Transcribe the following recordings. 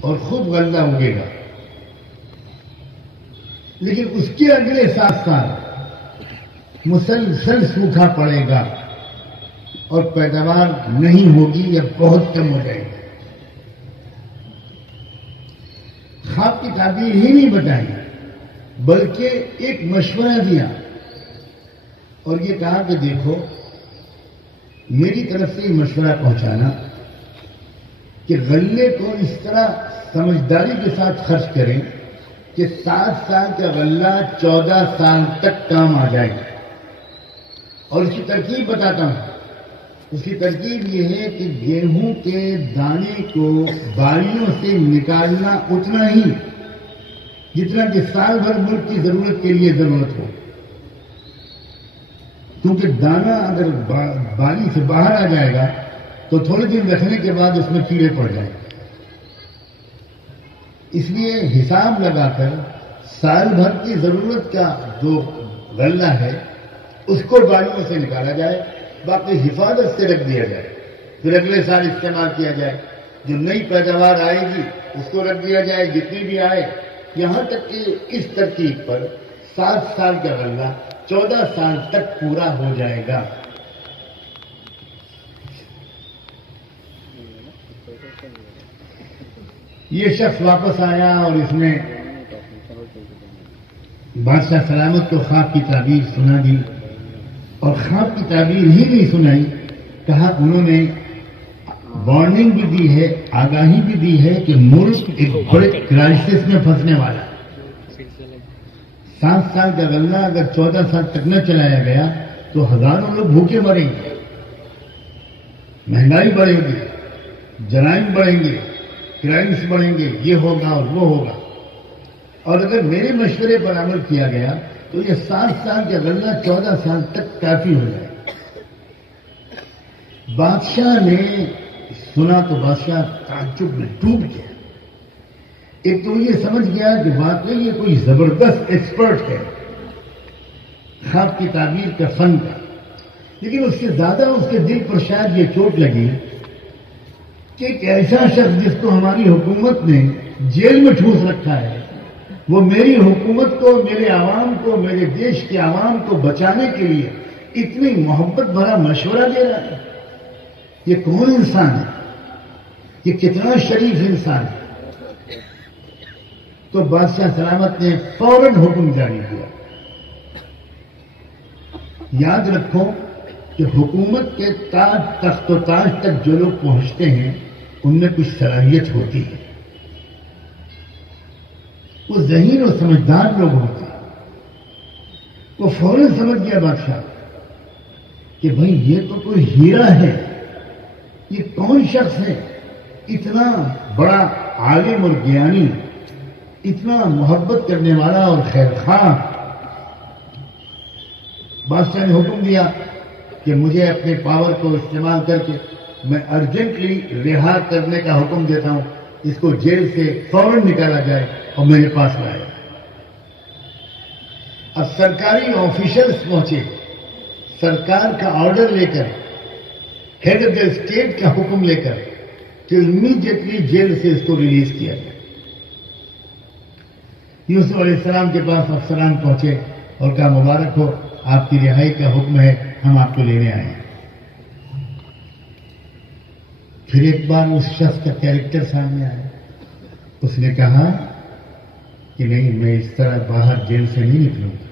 اور خود غلہ اگے گا، لیکن اس کے اگلے 7 سال مسلسل سوکھا پڑے گا اور پیداوار نہیں ہوگی یا بہت کم ہو جائے گی۔ خواب کی تعبیر ہی نہیں بتائی بلکہ ایک مشورہ دیا اور یہ کہا کہ دیکھو میری طرف سے یہ مشورہ پہنچانا کہ غلے کو اس طرح سمجھداری کے ساتھ خرچ کریں کہ 7 سال کا غلہ 14 سال تک کام آ جائے گا۔ اور اس کی ترکیب بتاتا ہوں، اس کی ترکیب یہ ہے کہ گیہوں کے دانے کو بالیوں سے نکالنا اتنا ہی جتنا کہ سال بھر ملک کی ضرورت کے لیے ضرورت ہو، کیونکہ دانہ اگر بالی سے باہر آ جائے گا تو تھوڑے دن رکھنے کے بعد اس میں کیڑے پڑ جائیں گے۔ اس لیے حساب لگا کر سال بھر کی ضرورت کا جو غلہ ہے اس کو بالیوں سے نکالا جائے، باقی حفاظت سے رکھ دیا جائے، پھر اگلے سال استعمال کیا جائے۔ جو نئی پیداوار آئے گی اس کو رکھ دیا جائے، جتنی بھی آئے، یہاں تک کہ اس ترتیب پر 7 سال کا غلہ 14 سال تک پورا ہو جائے گا۔ یہ شخص واپس آیا اور اس نے بادشاہ سلامت کو خواب کی تعبیر سنا دی، اور خواب کی تعبیر ہی نہیں سنائی، کہا انہوں نے وارننگ بھی دی ہے، آگاہی بھی دی ہے کہ ملک ایک بڑے کرائسس میں پھنسنے والا ہے۔ 7 سال کا غلہ اگر 14 سال تک نہ چلایا گیا تو ہزاروں لوگ بھوکے مریں گے، مہنگائی بڑھے گی، جرائم بڑھیں گے، کرائمس بڑھیں گے، یہ ہوگا اور وہ ہوگا۔ اور اگر میرے مشورے پر عمل کیا گیا تو یہ 7 سال کا غلہ 14 سال تک کافی ہو جائے۔ بادشاہ نے سنا تو بادشاہ تعجب میں ڈوب گیا۔ ایک تو یہ سمجھ گیا کہ واقعی یہ کوئی زبردست ایکسپرٹ ہے خواب کی تعبیر کا فن کا، لیکن اس سے زیادہ اس کے دل پر شاید یہ چوٹ لگی کہ ایک ایسا شخص جس کو ہماری حکومت نے جیل میں ٹھوس رکھا ہے، وہ میری حکومت کو، میرے عوام کو، میرے دیش کے عوام کو بچانے کے لیے اتنی محبت بھرا مشورہ دے رہا ہے۔ یہ کون انسان ہے؟ یہ کتنا شریف انسان ہے؟ تو بادشاہ سلامت نے فوراً حکم جاری کیا، یاد رکھو کہ حکومت کے تاج، تخت و تاج تک جو لوگ پہنچتے ہیں ان میں کچھ صلاحیت ہوتی ہے، وہ ذہین و سمجھدار لوگ ہوتے ہیں۔ وہ فوراً سمجھ گیا بادشاہ کہ بھئی یہ تو کوئی ہیرا ہے، یہ کون شخص ہے اتنا بڑا عالم اور گیانی، اتنا محبت کرنے والا اور خیر خواہ۔ بادشاہ نے حکم دیا کہ مجھے اپنے پاور کو استعمال کر کے میں ارجنٹلی رہا کرنے کا حکم دیتا ہوں، اس کو جیل سے فوراً نکالا جائے اور میرے پاس لایا۔ اب سرکاری آفیشلز پہنچے، سرکار کا آرڈر لے کر، ہیڈ آف دا اسٹیٹ کا حکم لے کر کہ امیڈیٹلی جیل سے اس کو ریلیز کیا گیا۔ یوسف علیہ السلام کے پاس افسران پہنچے اور کہا مبارک ہو، آپ کی رہائی کا حکم ہے، ہم آپ کو لینے آئے ہیں۔ پھر ایک بار اس شخص کا کیریکٹر سامنے آیا، اس نے کہا کہ نہیں، میں اس طرح باہر جیل سے نہیں نکلوں گا۔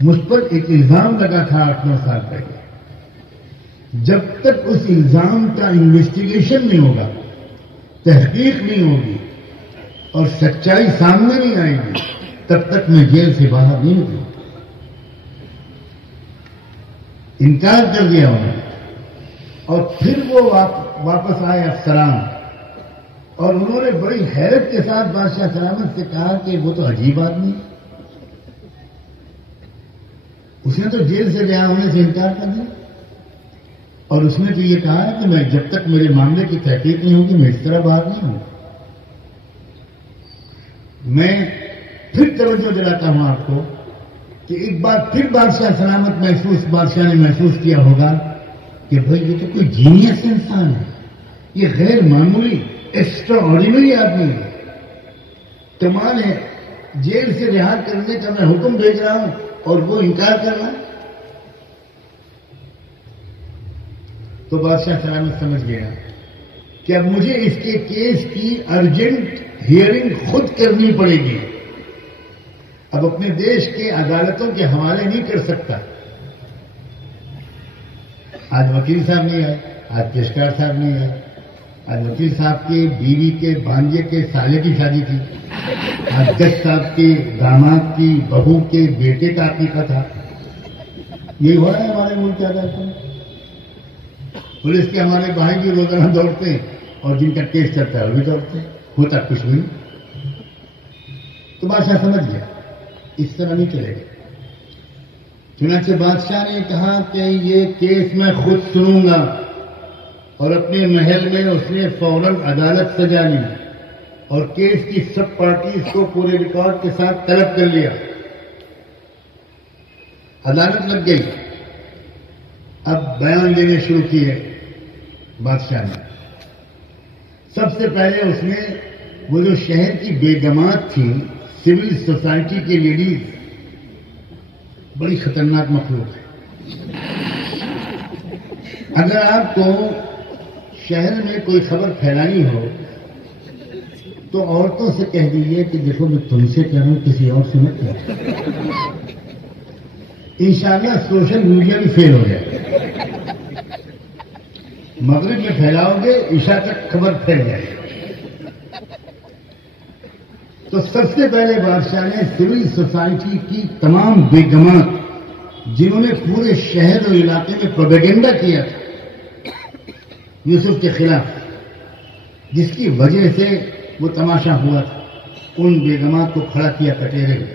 مجھ پر ایک الزام لگا تھا 8-9 سال پہلے، جب تک اس الزام کا انویسٹیگیشن نہیں ہوگا، تحقیق نہیں ہوگی اور سچائی سامنے نہیں آئے گی، تب تک میں جیل سے باہر نہیں نکلوں گا۔ انکار کر دیا انہوں نے، اور پھر وہ واپس آئے افسران، اور انہوں نے بڑی حیرت کے ساتھ بادشاہ سلامت سے کہا کہ وہ تو عجیب آدمی ہے، اس نے تو جیل سے رہا ہونے سے انکار کر دیا، اور اس نے تو یہ کہا ہے کہ میں جب تک میرے معاملے کی تحقیق نہیں ہوگی میں اس طرح باہر نہیں ہوں۔ میں پھر توجہ دلاتا ہوں آپ کو کہ ایک بار پھر بادشاہ سلامت بادشاہ نے محسوس کیا ہوگا کہ بھئی یہ تو کوئی جینیس انسان ہے، یہ غیر معمولی ایکسٹرا آرڈینری آدمی ہے. کمال ہے, جیل سے رہا کرنے کا میں حکم بھیج رہا ہوں اور وہ انکار کر رہا. تو بادشاہ سلامت سمجھ گیا کہ اب مجھے اس کے کیس کی ارجنٹ ہیئرنگ خود کرنی پڑے گی. اب اپنے دیش کے عدالتوں کے حوالے نہیں کر سکتا. آج وکیل صاحب نہیں آئے, آج پیشکار صاحب نہیں آئے, آج وکیل صاحب کے بیوی کے بھانجے کے سالے کی شادی تھی, آج جج صاحب کے داماد کی بہو کے بیٹے کا عقیقہ تھا. یہ ہو رہا ہے ہمارے ملک کے عدالتوں میں. پولیس کے ہمارے بھائی بھی روزانہ دوڑتے ہیں اور جن کا کیس چلتا ہے وہ بھی دوڑتے ہیں, ہوتا کچھ نہیں. تو بادشاہ سمجھ گیا اس طرح نہیں چلے گا. چنانچہ بادشاہ نے کہا کہ یہ کیس میں خود سنوں گا, اور اپنے محل میں اس نے فوراً عدالت سجا لی اور کیس کی سب پارٹیز کو پورے ریکارڈ کے ساتھ طلب کر لیا. عدالت لگ گئی. اب بیان لینے شروع کیے بادشاہ نے. سب سے پہلے اس نے وہ جو شہر کی بیگمات تھیں, سول سوسائٹی کے لیڈیز, بڑی خطرناک مخلوق ہے. اگر آپ کو شہر میں کوئی خبر پھیلانی ہو تو عورتوں سے کہہ دیجیے کہ دیکھو میں تم سے کہہ رہا ہوں, کسی اور سے مت کہہ. انشاءاللہ سوشل میڈیا بھی فیل ہو جائے. مغرب میں پھیلاؤ گے, عشاء تک خبر پھیل جائے. تو سب سے پہلے بادشاہ نے سول سوسائٹی کی تمام بیگمات, جنہوں نے پورے شہر اور علاقے میں پروپیگنڈا کیا تھا یوسف کے خلاف, جس کی وجہ سے وہ تماشا ہوا تھا, ان بیگمات کو کھڑا کیا کٹہرے میں.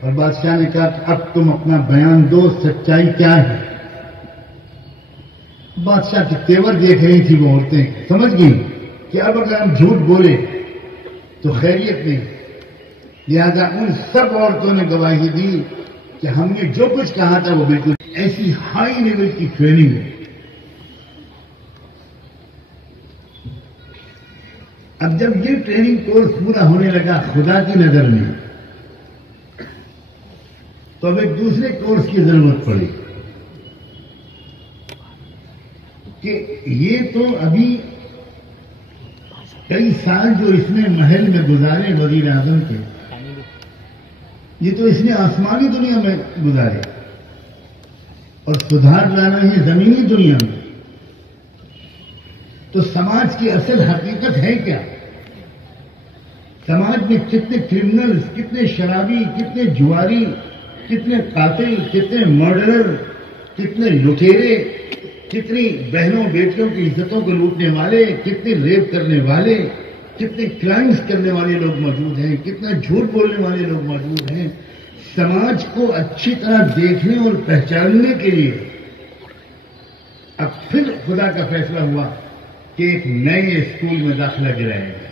اور بادشاہ نے کہا کہ اب تم اپنا بیان دو, سچائی کیا ہے. بادشاہ کے تیور دیکھ رہی تھی وہ عورتیں, سمجھ گئی کہ اب اگر ہم جھوٹ بولے تو خیریت نہیں. لہذا ان سب عورتوں نے گواہی دی کہ ہم نے جو کچھ کہا تھا وہ بالکل. ایسی ہائی لیول کی ٹریننگ ہے. اب جب یہ ٹریننگ کورس پورا ہونے لگا خدا کی نظر میں, تو اب ایک دوسرے کورس کی ضرورت پڑی کہ یہ تو ابھی کئی سال جو اس نے محل میں گزارے وزیر اعظم کے, یہ تو اس نے آسمانی دنیا میں گزارے, اور سدھار لانا ہے زمینی دنیا میں. تو سماج کی اصل حقیقت ہے کیا؟ سماج میں کتنے کرمنلز, کتنے شرابی, کتنے جواری, کتنے قاتل, کتنے مرڈرر, کتنے لٹیرے, کتنی بہنوں بیٹیوں کی عزتوں کو لوٹنے والے, کتنے ریپ کرنے والے, کتنے کرائمز کرنے والے لوگ موجود ہیں, کتنا جھوٹ بولنے والے لوگ موجود ہیں. سماج کو اچھی طرح دیکھنے اور پہچاننے کے لیے اب پھر خدا کا فیصلہ ہوا کہ ایک نئے اسکول میں داخلہ دلائے گا,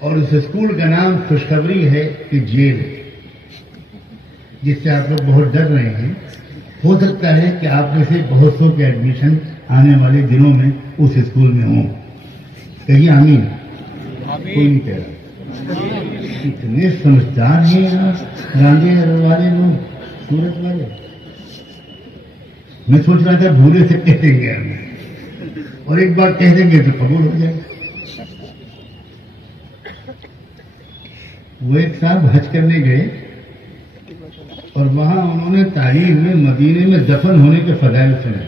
اور اس اسکول کا نام خوشخبری ہے کہ جیل, جس سے آپ لوگ بہت ڈر رہے ہیں. ہو سکتا ہے کہ آپ میں سے بہت سو کے ایڈمیشن آنے والے دنوں میں اس اسکول میں ہوں. کہیں آمین. کوئی نہیں کہہ رہا. اتنے سمجھدار ہیں آپ رانگے والے لوگ, سورت والے. میں سوچ رہا تھا بھولے سے کہہ دیں گے ہمیں, اور ایک بار کہہ دیں گے تو قبول ہو جائے گا. وہ ایک صاحب حج کرنے گئے اور وہاں انہوں نے تاریخ میں مدینے میں دفن ہونے کے فضائل سنے,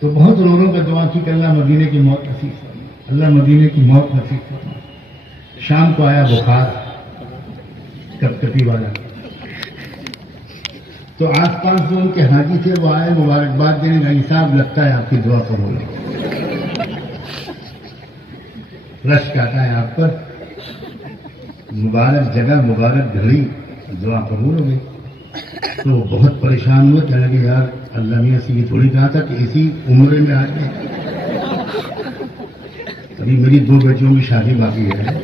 تو بہت رو رو کے دعا کی کہ اللہ مدینے کی موت نصیب فرما, اللہ مدینے کی موت نصیب فرما. شام کو آیا بخار کپ کپی والا, تو آس پاس جو ان کے حاجی تھے وہ آئے مبارکباد دینے کا, صاحب لگتا ہے آپ کی دعا قبول ہو, رش آتا ہے آپ پر, مبارک جگہ مبارک گھڑی, دعا قبول ہو گئی. تو وہ بہت پریشان ہوئے, کہنے لگے یار اللہ میاں سے یہ تھوڑی کہا تھا کہ اسی عمرے میں آ جائے, ابھی میری 2 بیٹیوں کی شادی باقی ہے,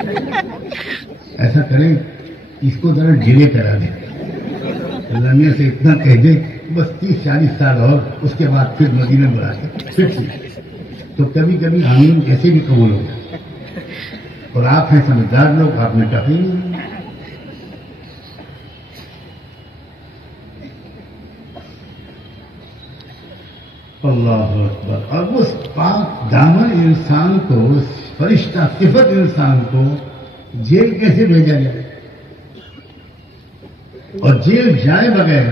ایسا کریں اس کو ذرا ڈیلے کرا دیں, اللہ میاں سے اتنا کہہ دے بس 30-40 سال اور اس کے بعد پھر مدینہ بلا کے پھر تو کبھی کبھی آمین ایسے بھی قبول ہو جائے. اور آپ ہیں سمجھدار لوگ، آپ نے کافی نہیں. اللہ اکبر. اور اس پاک دامن انسان کو، اس فرشتہ صفت انسان کو جیل کیسے بھیجا جائے؟ اور جیل جائے بغیر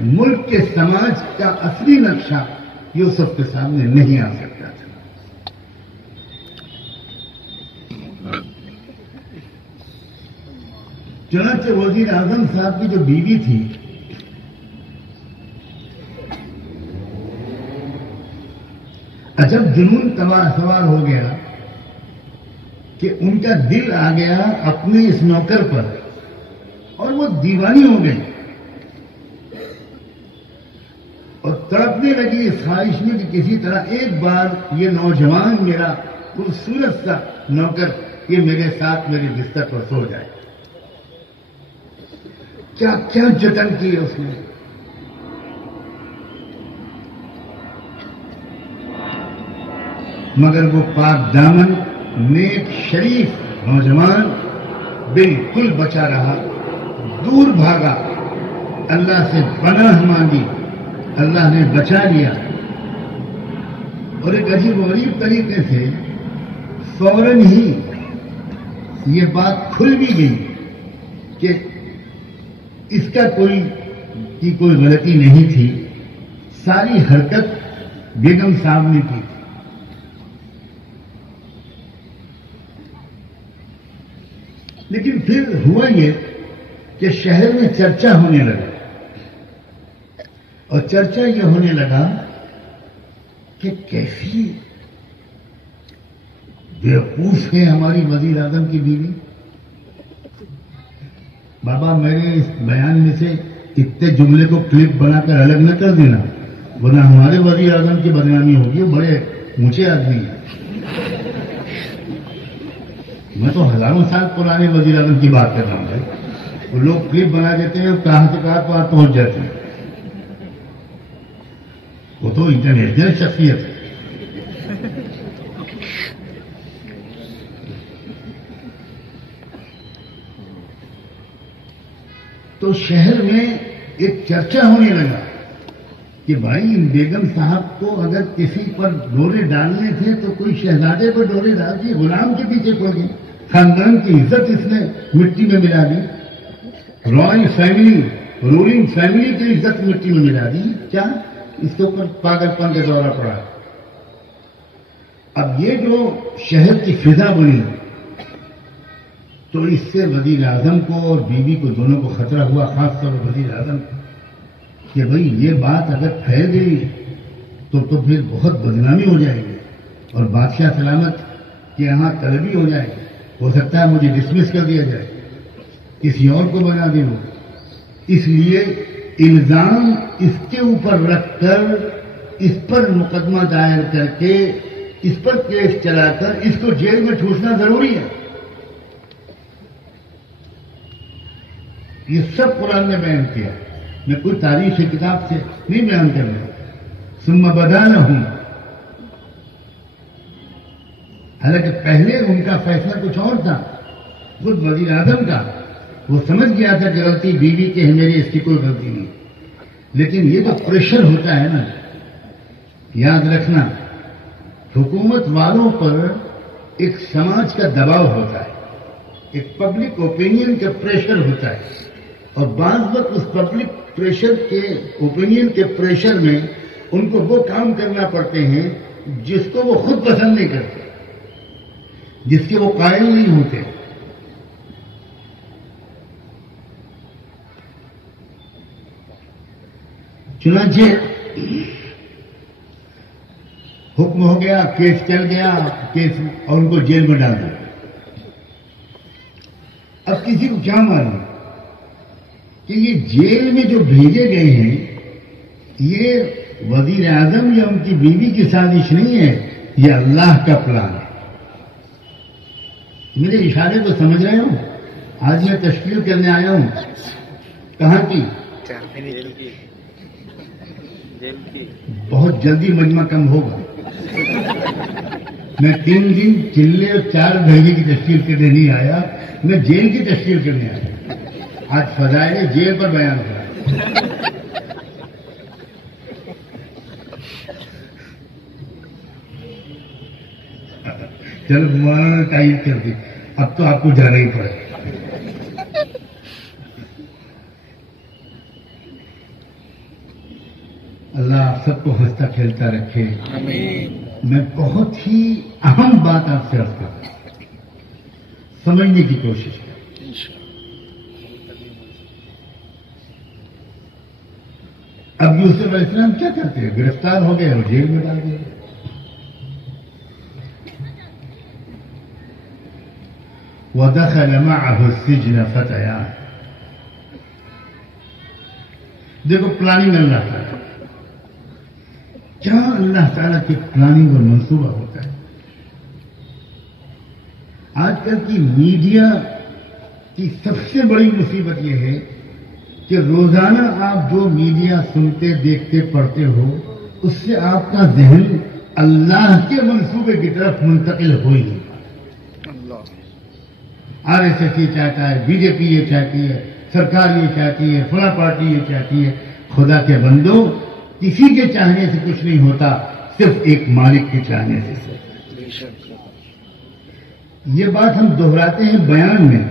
ملک کے سماج کا اصلی نقشہ یوسف کے سامنے نہیں آ سکتا تھا. چنانچہ وزیر اعظم صاحب کی جو بیوی تھی، جب جنون سوار ہو گیا کہ ان کا دل آ گیا اپنے اس نوکر پر اور وہ دیوانی ہو گئی اور تڑپنے لگی اس خواہش میں کہ کسی طرح ایک بار یہ نوجوان میرا خوبصورت سا نوکر یہ میرے ساتھ میرے بستر پر سو جائے. کیا کیا جتن کی اس نے. مگر وہ پاک دامن نیک شریف نوجوان بالکل بچا رہا، دور بھاگا، اللہ سے پناہ مانگی، اللہ نے بچا لیا. اور ایک عجیب و غریب طریقے سے فوراً ہی یہ بات کھل بھی گئی کہ اس کا کوئی غلطی نہیں تھی، ساری حرکت بیگم صاحب نے کی. لیکن پھر ہوا یہ کہ شہر میں چرچا ہونے لگا، اور چرچا یہ ہونے لگا کہ کیسی بیوقوف ہے ہماری وزیر اعظم کی بیوی. بابا میرے اس بیان میں سے اتنے جملے کو کلپ بنا کر الگ نہ کر دینا، ورنہ ہمارے وزیر اعظم کی بدنامی ہوگی. بڑے اونچے آدمی ہیں. میں تو ہزاروں سال پرانے وزیر اعظم کی بات کر رہا ہوں بھائی. وہ لوگ کلپ بنا دیتے ہیں اور کہاں سے کہاں پر پہنچ جاتے ہیں. وہ تو انٹرنیشنل شخصیت ہے. تو شہر میں ایک چرچا ہونے لگا کہ بھائی ان بیگم صاحب کو اگر کسی پر ڈورے ڈالنے تھے تو کوئی شہزادے پر ڈورے ڈال دی، غلام کے پیچھے پڑ گئی. خاندان کی عزت اس نے مٹی میں ملا دی، رائل فیملی، رولنگ فیملی کی عزت مٹی میں ملا دی. کیا اس کے اوپر پاگل پن کا دورہ پڑا. اب یہ جو شہر کی فضا بنی تو اس سے وزیر اعظم کو اور بیوی کو دونوں کو خطرہ ہوا، خاص طور پر وزیر اعظم کو، کہ بھئی یہ بات اگر پھیل گئی تو پھر بہت بدنامی ہو جائے گی اور بادشاہ سلامت کے یہاں طلبی ہو جائے گی. ہو سکتا ہے مجھے ڈسمس کر دیا جائے، کسی اور کو بنا دیں. اس لیے الزام اس کے اوپر رکھ کر اس پر مقدمہ دائر کر کے اس پر کیس چلا کر اس کو جیل میں ٹھوسنا ضروری ہے. یہ سب قرآن نے بیان کیا. میں کوئی تاریخ کی کتاب سے نہیں بیان کر رہا. ثم بدا لہم، حالانکہ پہلے ان کا فیصلہ کچھ اور تھا، خود وزیر اعظم کا. وہ سمجھ گیا تھا کہ غلطی بیوی کی ہے، میری اس کی کوئی غلطی نہیں. لیکن یہ جو پریشر ہوتا ہے نا، یاد رکھنا حکومت والوں پر ایک سماج کا دباؤ ہوتا ہے، ایک پبلک اوپینین کا پریشر ہوتا ہے، اور بعض وقت اس پبلک پریشر کے اوپینین کے پریشر میں ان کو وہ کام کرنا پڑتے ہیں جس کو وہ خود پسند نہیں کرتے، جس کے وہ قائل نہیں ہوتے. چنانچہ حکم ہو گیا، کیس چل گیا، کیس اور ان کو جیل میں ڈال دیا. اب کسی کو کیا معلوم کہ یہ جیل میں جو بھیجے گئے ہیں یہ وزیر اعظم یا ان کی بیوی کی سازش نہیں ہے، یہ اللہ کا پلان ہے. میرے اشارے کو سمجھ رہے ہو؟ آج میں تشکیل کرنے آیا ہوں. کہاں کی؟ بہت جلدی مجمع کم ہوگا. میں 3 دن چلے اور 4 مہینے کی تشکیل کرنے نہیں آیا, میں جیل کی تشکیل کرنے آیا. آج فضائل جیل پر بیان کرا. چلو مولانا نے تائید کر دی, اب تو آپ کو جانا ہی پڑے. اللہ آپ سب کو ہنستا کھیلتا رکھے. میں بہت ہی اہم بات آپ سے عرض کر رہا ہوں, سمجھنے کی کوشش کریں. اب یوسف علیہ السلام کیا کرتے ہیں؟ گرفتار ہو گئے اور جیل میں ڈال دیے. وَدَخَلَ مَعَهُ السِّجْنَ فَتَيَانِ. دیکھو پلاننگ اللہ تعالیٰ, کیا اللہ تعالیٰ کی پلاننگ اور منصوبہ ہوتا ہے. آج کل کی میڈیا کی سب سے بڑی مصیبت یہ ہے کہ روزانہ آپ جو میڈیا سنتے, دیکھتے, پڑھتے ہو, اس سے آپ کا ذہن اللہ کے منصوبے کی طرف منتقل ہو ہی نہیں. آر ایس ایس یہ چاہتا ہے, بی جے پی یہ چاہتی ہے, سرکار یہ چاہتی ہے, فلاں پارٹی یہ چاہتی ہے. خدا کے بندو, کسی کے چاہنے سے کچھ نہیں ہوتا, صرف ایک مالک کے چاہنے سے. یہ بات ہم دہراتے ہیں بیان میں,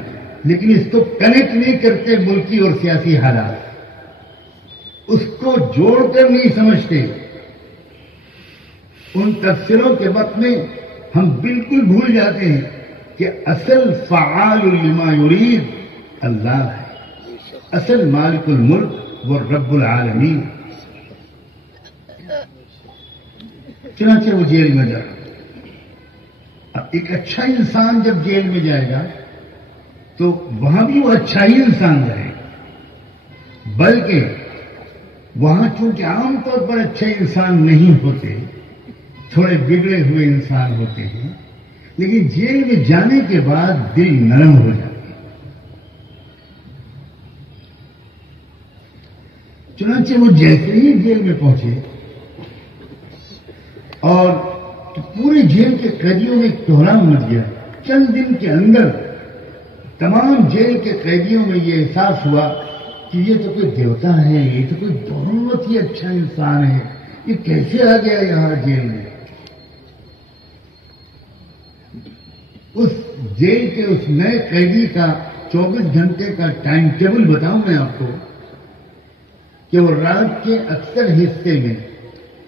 لیکن اس کو کنیکٹ نہیں کرتے ملکی اور سیاسی حالات, اس کو جوڑ کر نہیں سمجھتے. ان تفسیروں کے وقت میں ہم بالکل بھول جاتے ہیں کہ اصل فعال لما یرید اللہ ہے, اصل مالک الملک وہ رب العالمین. چنانچہ وہ جیل میں جائے. اب ایک اچھا انسان جب جیل میں جائے گا تو وہاں بھی وہ اچھا ہی انسان رہے, بلکہ وہاں چونکہ عام طور پر اچھے انسان نہیں ہوتے, تھوڑے بگڑے ہوئے انسان ہوتے ہیں, لیکن جیل میں جانے کے بعد دل نرم ہو جاتے ہیں. چنانچہ وہ جیسے ہی جیل میں پہنچے اور پورے جیل کے قیدیوں میں ایک کوہرام مچ گیا. چند دن کے اندر تمام جیل کے قیدیوں میں یہ احساس ہوا کہ یہ تو کوئی دیوتا ہے, یہ تو کوئی بہت ہی اچھا انسان ہے, یہ کیسے آ گیا یہاں جیل میں. اس جیل کے اس نئے قیدی کا 24 گھنٹے کا ٹائم ٹیبل بتاؤں میں آپ کو کہ وہ رات کے اکثر حصے میں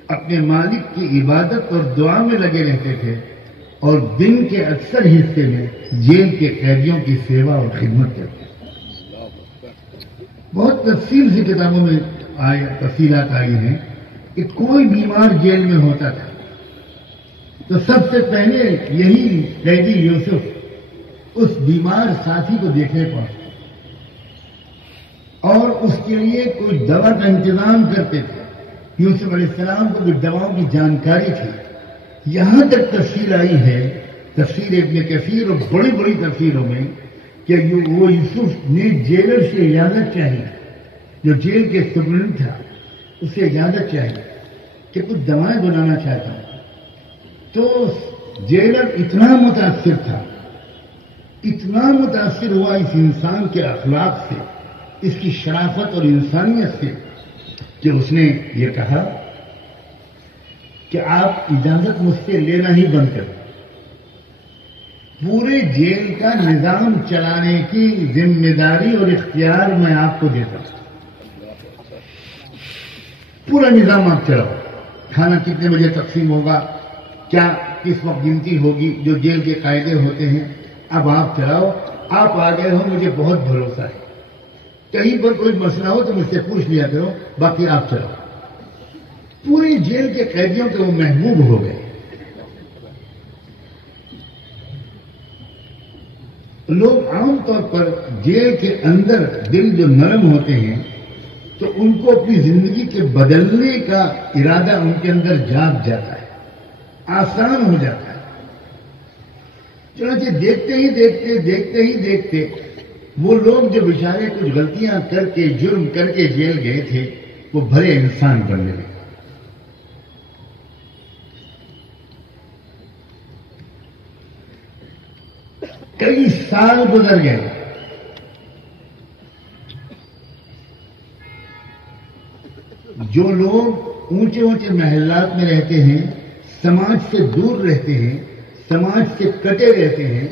اپنے مالک کی عبادت اور دعا میں لگے رہتے تھے, اور دن کے اکثر حصے میں جیل کے قیدیوں کی سیوا اور خدمت کرتے تھے. بہت تفصیل سے کتابوں میں تفصیلات آئی ہیں کہ کوئی بیمار جیل میں ہوتا تھا تو سب سے پہلے یہی قیدی یوسف اس بیمار ساتھی کو دیکھنے پہنچتے اور اس کے لیے کوئی دوا کا انتظام کرتے تھے. یوسف علیہ السلام کو بھی دواؤں کی جانکاری تھی. یہاں تک تفصیل آئی ہے, تفسیر ابن کثیر اور بڑی بڑی تفسیروں میں, کہ وہ یوسف نے جیلر سے اجازت چاہی, جو جیل کے سپرنٹینڈنٹ تھا اس سے اجازت چاہی کہ کچھ دوائیں بنانا چاہتا ہوں. تو جیلر اتنا متاثر تھا, اتنا متاثر ہوا اس انسان کے اخلاق سے, اس کی شرافت اور انسانیت سے, کہ اس نے یہ کہا کہ آپ اجازت مجھ سے لینا ہی بند کر دیں. پورے جیل کا نظام چلانے کی ذمہ داری اور اختیار میں آپ کو دیتا ہوں. پورا نظام آپ چلاؤ, کھانا کتنے بجے تقسیم ہوگا, کیا کس وقت گنتی ہوگی, جو جیل کے قاعدے ہوتے ہیں, اب آپ چلاؤ. آپ آ گئے ہو, مجھے بہت بھروسہ ہے, کہیں پر کوئی مسئلہ ہو تو مجھ سے پوچھ لیا کرو, باقی آپ چلاؤ. پوری جیل کے قیدیوں کے وہ محبوب ہو گئے. لوگ عام طور پر جیل کے اندر دل جو نرم ہوتے ہیں تو ان کو اپنی زندگی کے بدلنے کا ارادہ ان کے اندر جاگ جاتا ہے, آسان ہو جاتا ہے. چنانچہ دیکھتے ہی دیکھتے وہ لوگ جو بیچارے کچھ غلطیاں کر کے, جرم کر کے جیل گئے تھے, وہ بھلے انسان بننے لگے. کئی سال گزر گئے. جو لوگ اونچے اونچے محلات میں رہتے ہیں، سماج سے دور رہتے ہیں، سماج سے کٹے رہتے ہیں،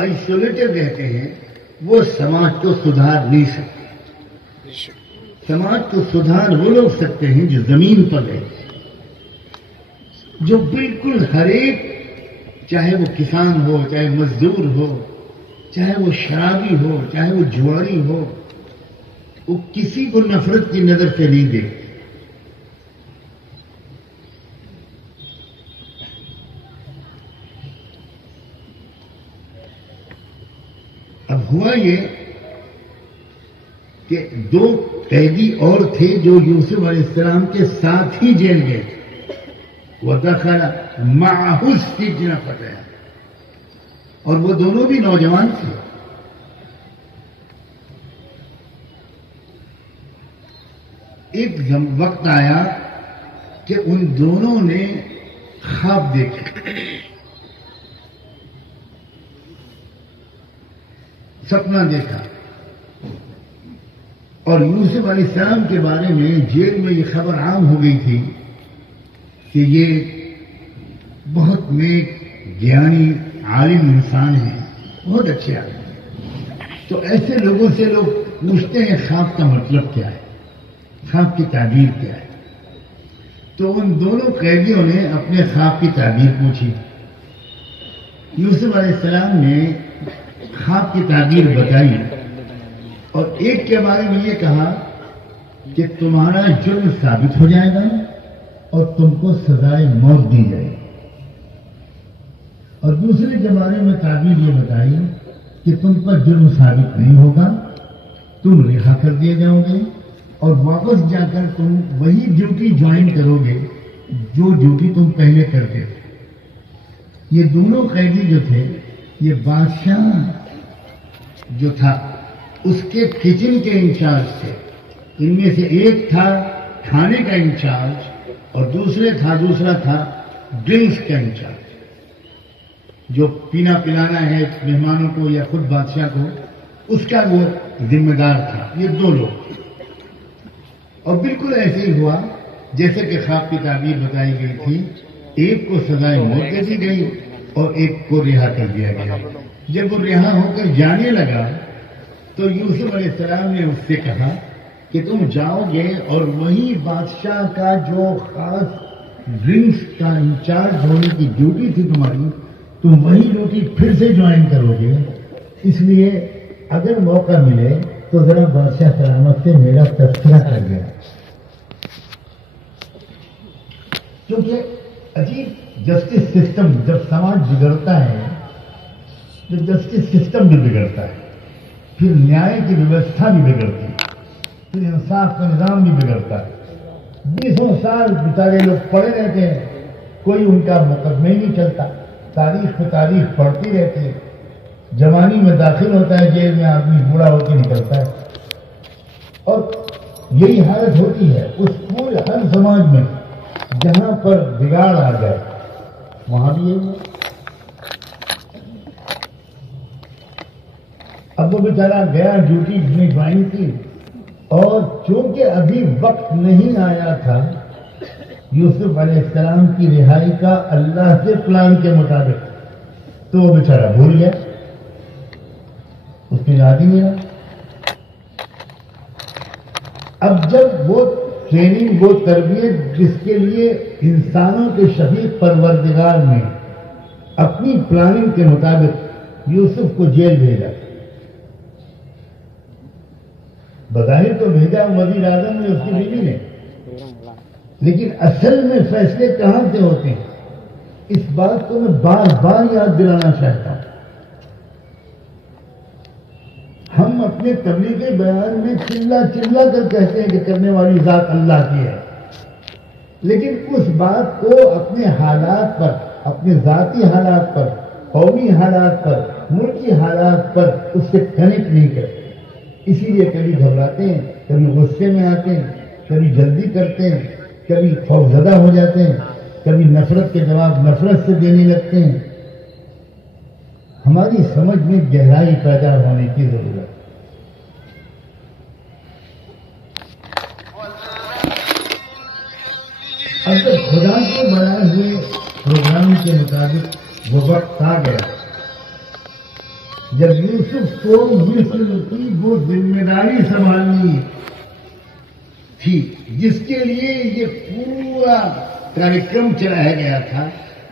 آئسولیٹڈ رہتے ہیں، وہ سماج کو سدھار نہیں سکتے. سماج کو سدھار وہ لوگ سکتے ہیں جو زمین پر رہتے ہیں، جو بالکل ہر ایک، چاہے وہ کسان ہو، چاہے مزدور ہو، چاہے وہ شرابی ہو، چاہے وہ جواری ہو، وہ کسی کو نفرت کی نظر سے نہیں دیکھتے. اب ہوا یہ کہ 2 قیدی اور تھے جو یوسف علیہ السلام کے ساتھ ہی جیل گئے تھے. وَدَخَلَ مَعَهُ السِّجْنَ فَتَيَانِ، اور وہ دونوں بھی نوجوان تھے. ایک وقت آیا کہ ان دونوں نے خواب دیکھے، سپنا دیکھا، اور یوسف علیہ السلام کے بارے میں جیل میں یہ خبر عام ہو گئی تھی کہ یہ بہت نیک، گیانی، عالم انسان ہیں، بہت اچھے آدمی ہیں. تو ایسے لوگوں سے لوگ پوچھتے ہیں خواب کا مطلب کیا ہے، خواب کی تعبیر کیا ہے. تو ان دونوں قیدیوں نے اپنے خواب کی تعبیر پوچھی. یوسف علیہ السلام نے خواب کی تعبیر بتائی، اور ایک کے بارے میں یہ کہا کہ تمہارا جرم ثابت ہو جائے گا اور تم کو سزائے موت دی جائے گی. اور دوسرے کے بارے میں تعبیر یہ بتائی کہ تم پر جرم ثابت نہیں ہوگا، تم رہا کر دیے جاؤ گے، اور واپس جا کر تم وہی ڈیوٹی جوائن کرو گے جو ڈیوٹی تم پہلے کرتے تھے. یہ دونوں قیدی جو تھے، یہ بادشاہ جو تھا اس کے کچن کے انچارج تھے. ان میں سے ایک تھا کھانے کا انچارج اور دوسرا تھا ڈرنکس کا انچارج، جو پینا پلانا ہے مہمانوں کو یا خود بادشاہ کو، اس کا وہ ذمہ دار تھا. یہ 2 لوگ تھے. اور بالکل ایسے ہی ہوا جیسے کہ خواب کی تعبیر بتائی گئی تھی. ایک کو سزائے موت دے دی گئی اور ایک کو رہا کر دیا گیا. جب وہ رہا ہو کر جانے لگا تو یوسف علیہ السلام نے اس سے کہا کہ تم جاؤ گے اور وہی بادشاہ کا جو خاص ڈرنکس کا انچارج ہونے کی ڈیوٹی تھی تمہاری، تم وہی ڈیوٹی پھر سے جوائن کرو گے. اس لیے اگر موقع ملے تو ذرا بادشاہ سلامت سے میرا تذکرہ کر گیا. کیونکہ عجیب جسٹس سسٹم، جب سماج بگڑتا ہے، جب جسٹس سسٹم بھی بگڑتا ہے، پھر نیائے کی ویوستھا بھی بگڑتی ہے، پھر انصاف کا نظام بھی بگڑتا ہے. 20 سال بیچارے لوگ پڑے رہتے ہیں، کوئی ان کا مقدمہ ہی نہیں چلتا، تاریخ پہ تاریخ پڑھتی رہتی ہے. جوانی میں داخل ہوتا ہے جیل میں آدمی، بوڑھا ہو کے نکلتا ہے. اور یہی حالت ہوتی ہے اس پورے ہر سماج میں جہاں پر بگاڑ آ جائے، وہاں بھی یہی ہے. اب وہ بیچارہ گیا، ڈیوٹی نے جوائن کی، اور چونکہ ابھی وقت نہیں آیا تھا یوسف علیہ السلام کی رہائی کا اللہ کے پلان کے مطابق، تو وہ بیچارہ بھول گیا، اس کی یاد ہی نہیں رہا. اب جب وہ ٹریننگ، وہ تربیت جس کے لیے انسانوں کے شفیق پروردگار نے اپنی پلاننگ کے مطابق یوسف کو جیل بھیجا، بظاہر تو بھیجا وزیر اعظم نے، اس کی بیوی نے، لیکن اصل میں فیصلے کہاں سے ہوتے ہیں، اس بات کو میں بار بار یاد دلانا چاہتا ہوں. ہم اپنے تبلیغی بیان میں چلا کر کہتے ہیں کہ کرنے والی ذات اللہ کی ہے، لیکن اس بات کو اپنے حالات پر، اپنے ذاتی حالات پر، قومی حالات پر، ملکی حالات پر اس سے کنیکٹ نہیں کرتے. اسی لیے کبھی گھبراتے ہیں، کبھی غصے میں آتے ہیں، کبھی جلدی کرتے ہیں، کبھی خوفزدہ ہو جاتے ہیں، کبھی نفرت کے جواب نفرت سے دینے لگتے ہیں. ہماری سمجھ میں گہرائی پیدا ہونے کی ضرورت. اگر خدا کے بنائے ہوئے پروگرام کے مطابق وہ وقت آ گیا جب یوسف کو مصر کی وہ ذمہ داری سنبھالنی تھی جس کے لیے یہ پورا کارکرم چلایا گیا تھا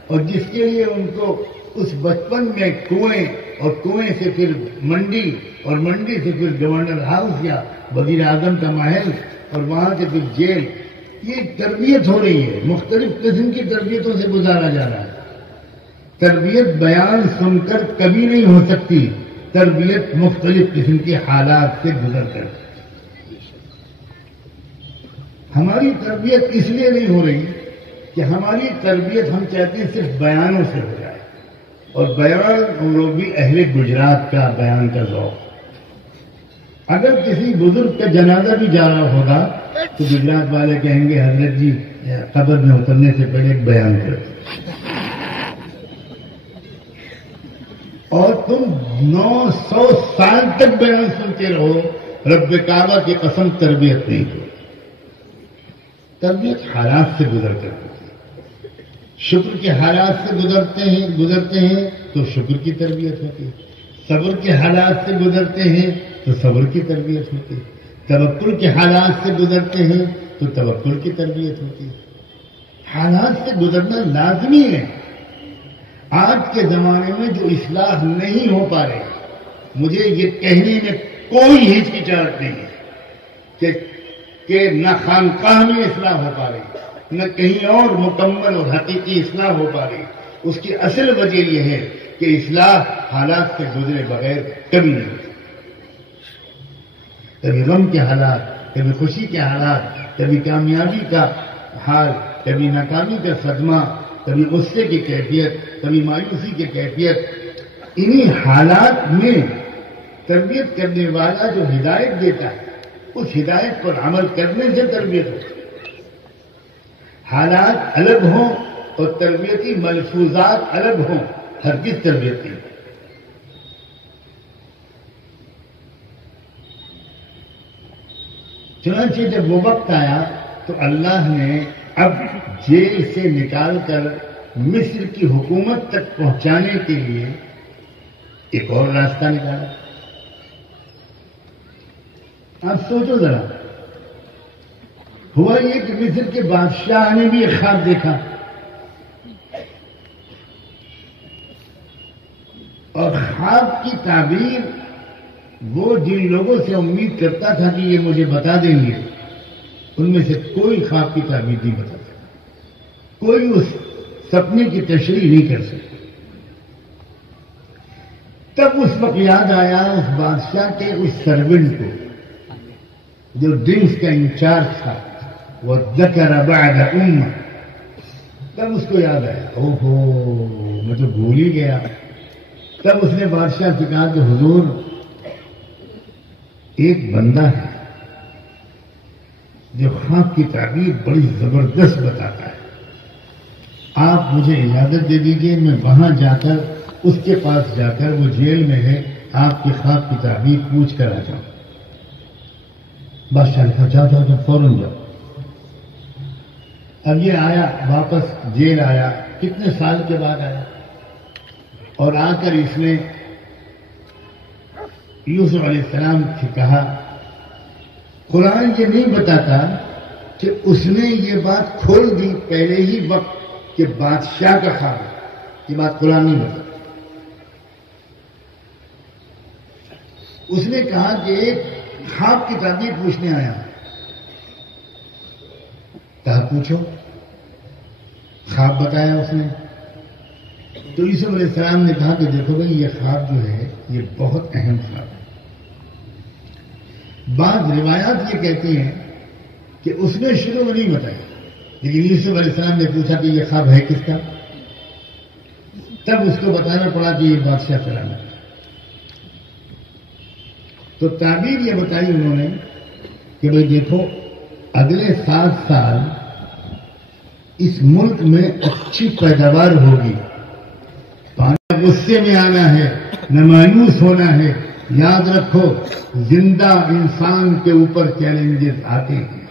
اور جس کے لیے ان کو اس بچپن میں کنویں اور کنویں سے پھر منڈی اور منڈی سے پھر گورنر ہاؤس یا وزیر اعظم کا محل اور وہاں سے پھر جیل، یہ تربیت ہو رہی ہے. مختلف قسم کی تربیتوں سے گزارا جا رہا ہے. تربیت بیان سن کر کبھی نہیں ہو سکتی، تربیت مختلف قسم کے حالات سے گزر کر. ہماری تربیت اس لیے نہیں ہو رہی کہ ہماری تربیت ہم چاہتے ہیں صرف بیانوں سے ہو جائے، اور بیان وہ بھی اہل گجرات کا بیان کا ذوق. اگر کسی بزرگ کا جنازہ بھی جا رہا ہوگا تو گجرات والے کہیں گے حضرت جی قبر میں اترنے سے پہلے ایک بیان کرو، اور تم 900 سال تک بیان سنتے رہو. رب کعبہ کی قسم تربیت نہیں ہو. تربیت حالات سے گزر کر ہوتی ہے. شکر کے حالات سے گزرتے ہیں تو شکر کی تربیت ہوتی ہے. صبر کے حالات سے گزرتے ہیں تو صبر کی تربیت ہوتی ہے. توکل کے حالات سے گزرتے ہیں تو توکل کی تربیت ہوتی ہے. حالات سے گزرنا لازمی ہے. آج کے زمانے میں جو اصلاح نہیں ہو پا رہے، مجھے یہ کہنے میں کوئی ہچکچاہٹ نہیں ہے کہ نہ خانقاہ میں اصلاح ہو پا رہی، نہ کہیں اور مکمل اور حقیقی اصلاح ہو پا رہی. اس کی اصل وجہ یہ ہے کہ اصلاح حالات سے گزرے بغیر کبھی نہیں ہوتی. کبھی غم کے حالات، کبھی خوشی کے حالات، کبھی کامیابی کا حال، کبھی ناکامی کا صدمہ، کبھی غصے کی کیفیت، کبھی مایوسی کی کیفیت. انہی حالات میں تربیت کرنے والا جو ہدایت دیتا ہے اس ہدایت پر عمل کرنے سے تربیت ہوتی ہے. حالات الگ ہوں اور تربیتی ملفوظات الگ ہوں، ہرگز تربیت نہیں. چنانچہ جب وہ وقت آیا تو اللہ نے اب جیل سے نکال کر مصر کی حکومت تک پہنچانے کے لیے ایک اور راستہ نکالا. آپ سوچو ذرا، ہوا یہ کہ مصر کے بادشاہ نے بھی ایک خواب دیکھا اور خواب کی تعبیر وہ جن لوگوں سے امید کرتا تھا کہ یہ مجھے بتا دیں گے، ان میں سے کوئی خواب کی تعبیر نہیں بتا سکتا، کوئی اس سپنے کی تشریح نہیں کر سکتا. تب اس وقت یاد آیا اس بادشاہ کے اس سرونٹ کو جو ڈرنکس کا انچارج تھا، وہ ذکر بعد امہ. تب اس کو یاد آیا، اوہو میں تو بھول ہی گیا. تب اس نے بادشاہ سے کہا کہ حضور ایک بندہ ہے جو خواب کی تعبیر بڑی زبردست بتاتا ہے، آپ مجھے اجازت دے دیجیے میں وہاں جا کر اس کے پاس جا کر، وہ جیل میں ہے، آپ کے خواب کی تعبیر پوچھ کر آ جاؤں. بادشاہ نے کہا جاؤ جاؤ جاؤ، فوراً جاؤ. اب یہ آیا، واپس جیل آیا، کتنے سال کے بعد آیا، اور آ کر اس نے یوسف علیہ السلام سے کہا. قرآن یہ نہیں بتاتا کہ اس نے یہ بات کھول دی پہلے ہی وقت کہ بادشاہ کا خواب ہے، یہ بات قرآن نہیں بتاتا. اس نے کہا کہ ایک خواب کی تعبیر پوچھنے آیا. کہا پوچھو. خواب بتایا اس نے. تو یوسف علیہ السلام نے کہا کہ دیکھو بھائی یہ خواب جو ہے یہ بہت اہم خواب ہے. بعض روایات یہ کہتی ہیں کہ اس نے شروع میں نہیں بتایا، لیکن یوسف علیہ السلام نے پوچھا کہ یہ خواب ہے کس کا، تب اس کو بتانا پڑا کہ یہ بادشاہ فلانا. تو تعبیر یہ بتائی انہوں نے کہ بھائی دیکھو اگلے 7 سال اس ملک میں اچھی پیداوار ہوگی، پانی غصے میں آنا ہے نہ مایوس ہونا ہے. یاد رکھو زندہ انسان کے اوپر چیلنجز آتے ہیں,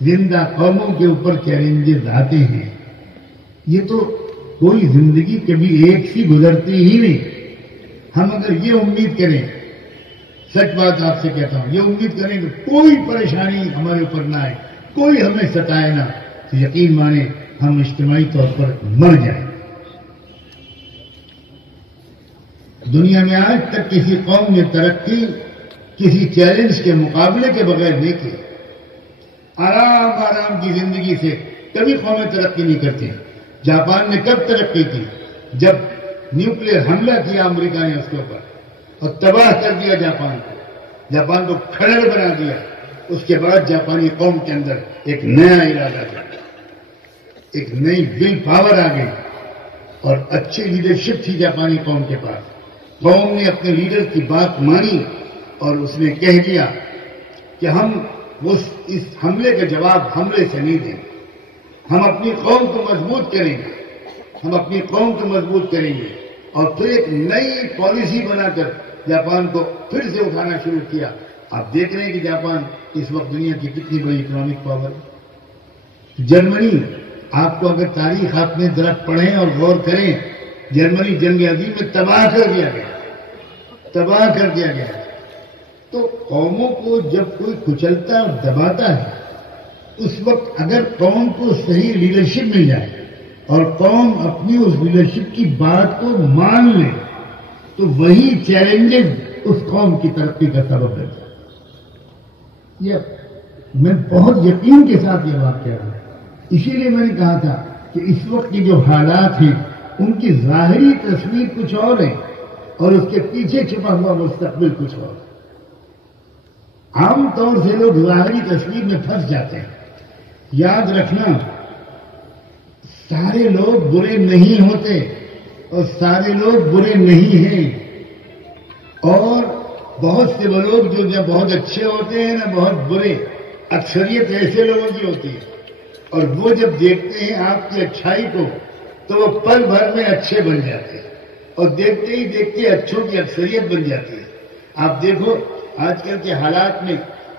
زندہ قوموں کے اوپر چیلنجز آتے ہیں. یہ تو کوئی زندگی کبھی ایک سی گزرتی ہی نہیں. ہم اگر یہ امید کریں, سچ بات آپ سے کہتا ہوں, یہ امید کریں کہ کوئی پریشانی ہمارے اوپر نہ آئے, کوئی ہمیں ستائے نہ, تو یقین مانیں ہم اجتماعی طور پر مر جائیں. دنیا میں آج تک کسی قوم نے ترقی کسی چیلنج کے مقابلے کے بغیر نہیں کی. آرام آرام کی زندگی سے کبھی قومیں ترقی نہیں کرتی. جاپان نے کب ترقی کی؟ جب نیوکلیئر حملہ کیا امریکہ نے اس کے اوپر اور تباہ کر دیا جاپان کو, جاپان کو کھڑر بنا دیا. اس کے بعد جاپانی قوم کے اندر ایک نیا ارادہ تھا, ایک نئی ول پاور آ گئی اور اچھی لیڈرشپ تھی جاپانی قوم کے پاس. قوم نے اپنے لیڈر کی بات مانی اور اس نے کہہ دیا کہ ہم اس حملے کا جواب حملے سے نہیں دیں گے, ہم اپنی قوم کو مضبوط کریں گے, ہم اپنی قوم کو مضبوط کریں گے. اور پھر ایک نئی پالیسی بنا کر جاپان کو پھر سے اٹھانا شروع کیا. آپ دیکھ رہے ہیں کہ جاپان اس وقت دنیا کی کتنی بڑی اکنامک پاور ہے. جرمنی, آپ کو اگر تاریخ آپ نے ذرا پڑھیں اور غور کریں, جرمنی جنگ عظیم میں تباہ کر دیا گیا, تباہ کر دیا گیا. تو قوموں کو جب کوئی کچلتا اور دباتا ہے, اس وقت اگر قوم کو صحیح لیڈرشپ مل جائے اور قوم اپنی اس لیڈرشپ کی بات کو مان لے, تو وہی چیلنجز اس قوم کی ترقی کا سبب ہے. یہ میں بہت یقین کے ساتھ یہ بات کہہ رہا ہوں. اسی لیے میں نے کہا تھا کہ اس وقت کی جو حالات ہیں ان کی ظاہری تصویر کچھ اور ہے اور اس کے پیچھے چھپا ہوا مستقبل کچھ اور. عام طور سے لوگ ظاہری تصویر میں پھنس جاتے ہیں. یاد رکھنا, سارے لوگ برے نہیں ہوتے اور سارے لوگ برے نہیں ہیں, اور بہت سے وہ لوگ جو نہ بہت اچھے ہوتے ہیں نہ بہت برے. اکثریت ایسے لوگوں کی ہوتی ہے اور وہ جب دیکھتے ہیں آپ کی اچھائی کو تو وہ پل بھر میں اچھے بن جاتے ہیں اور دیکھتے ہی دیکھتے اچھوں کی اکثریت بن جاتی ہے. آپ دیکھو آج کل کے حالات میں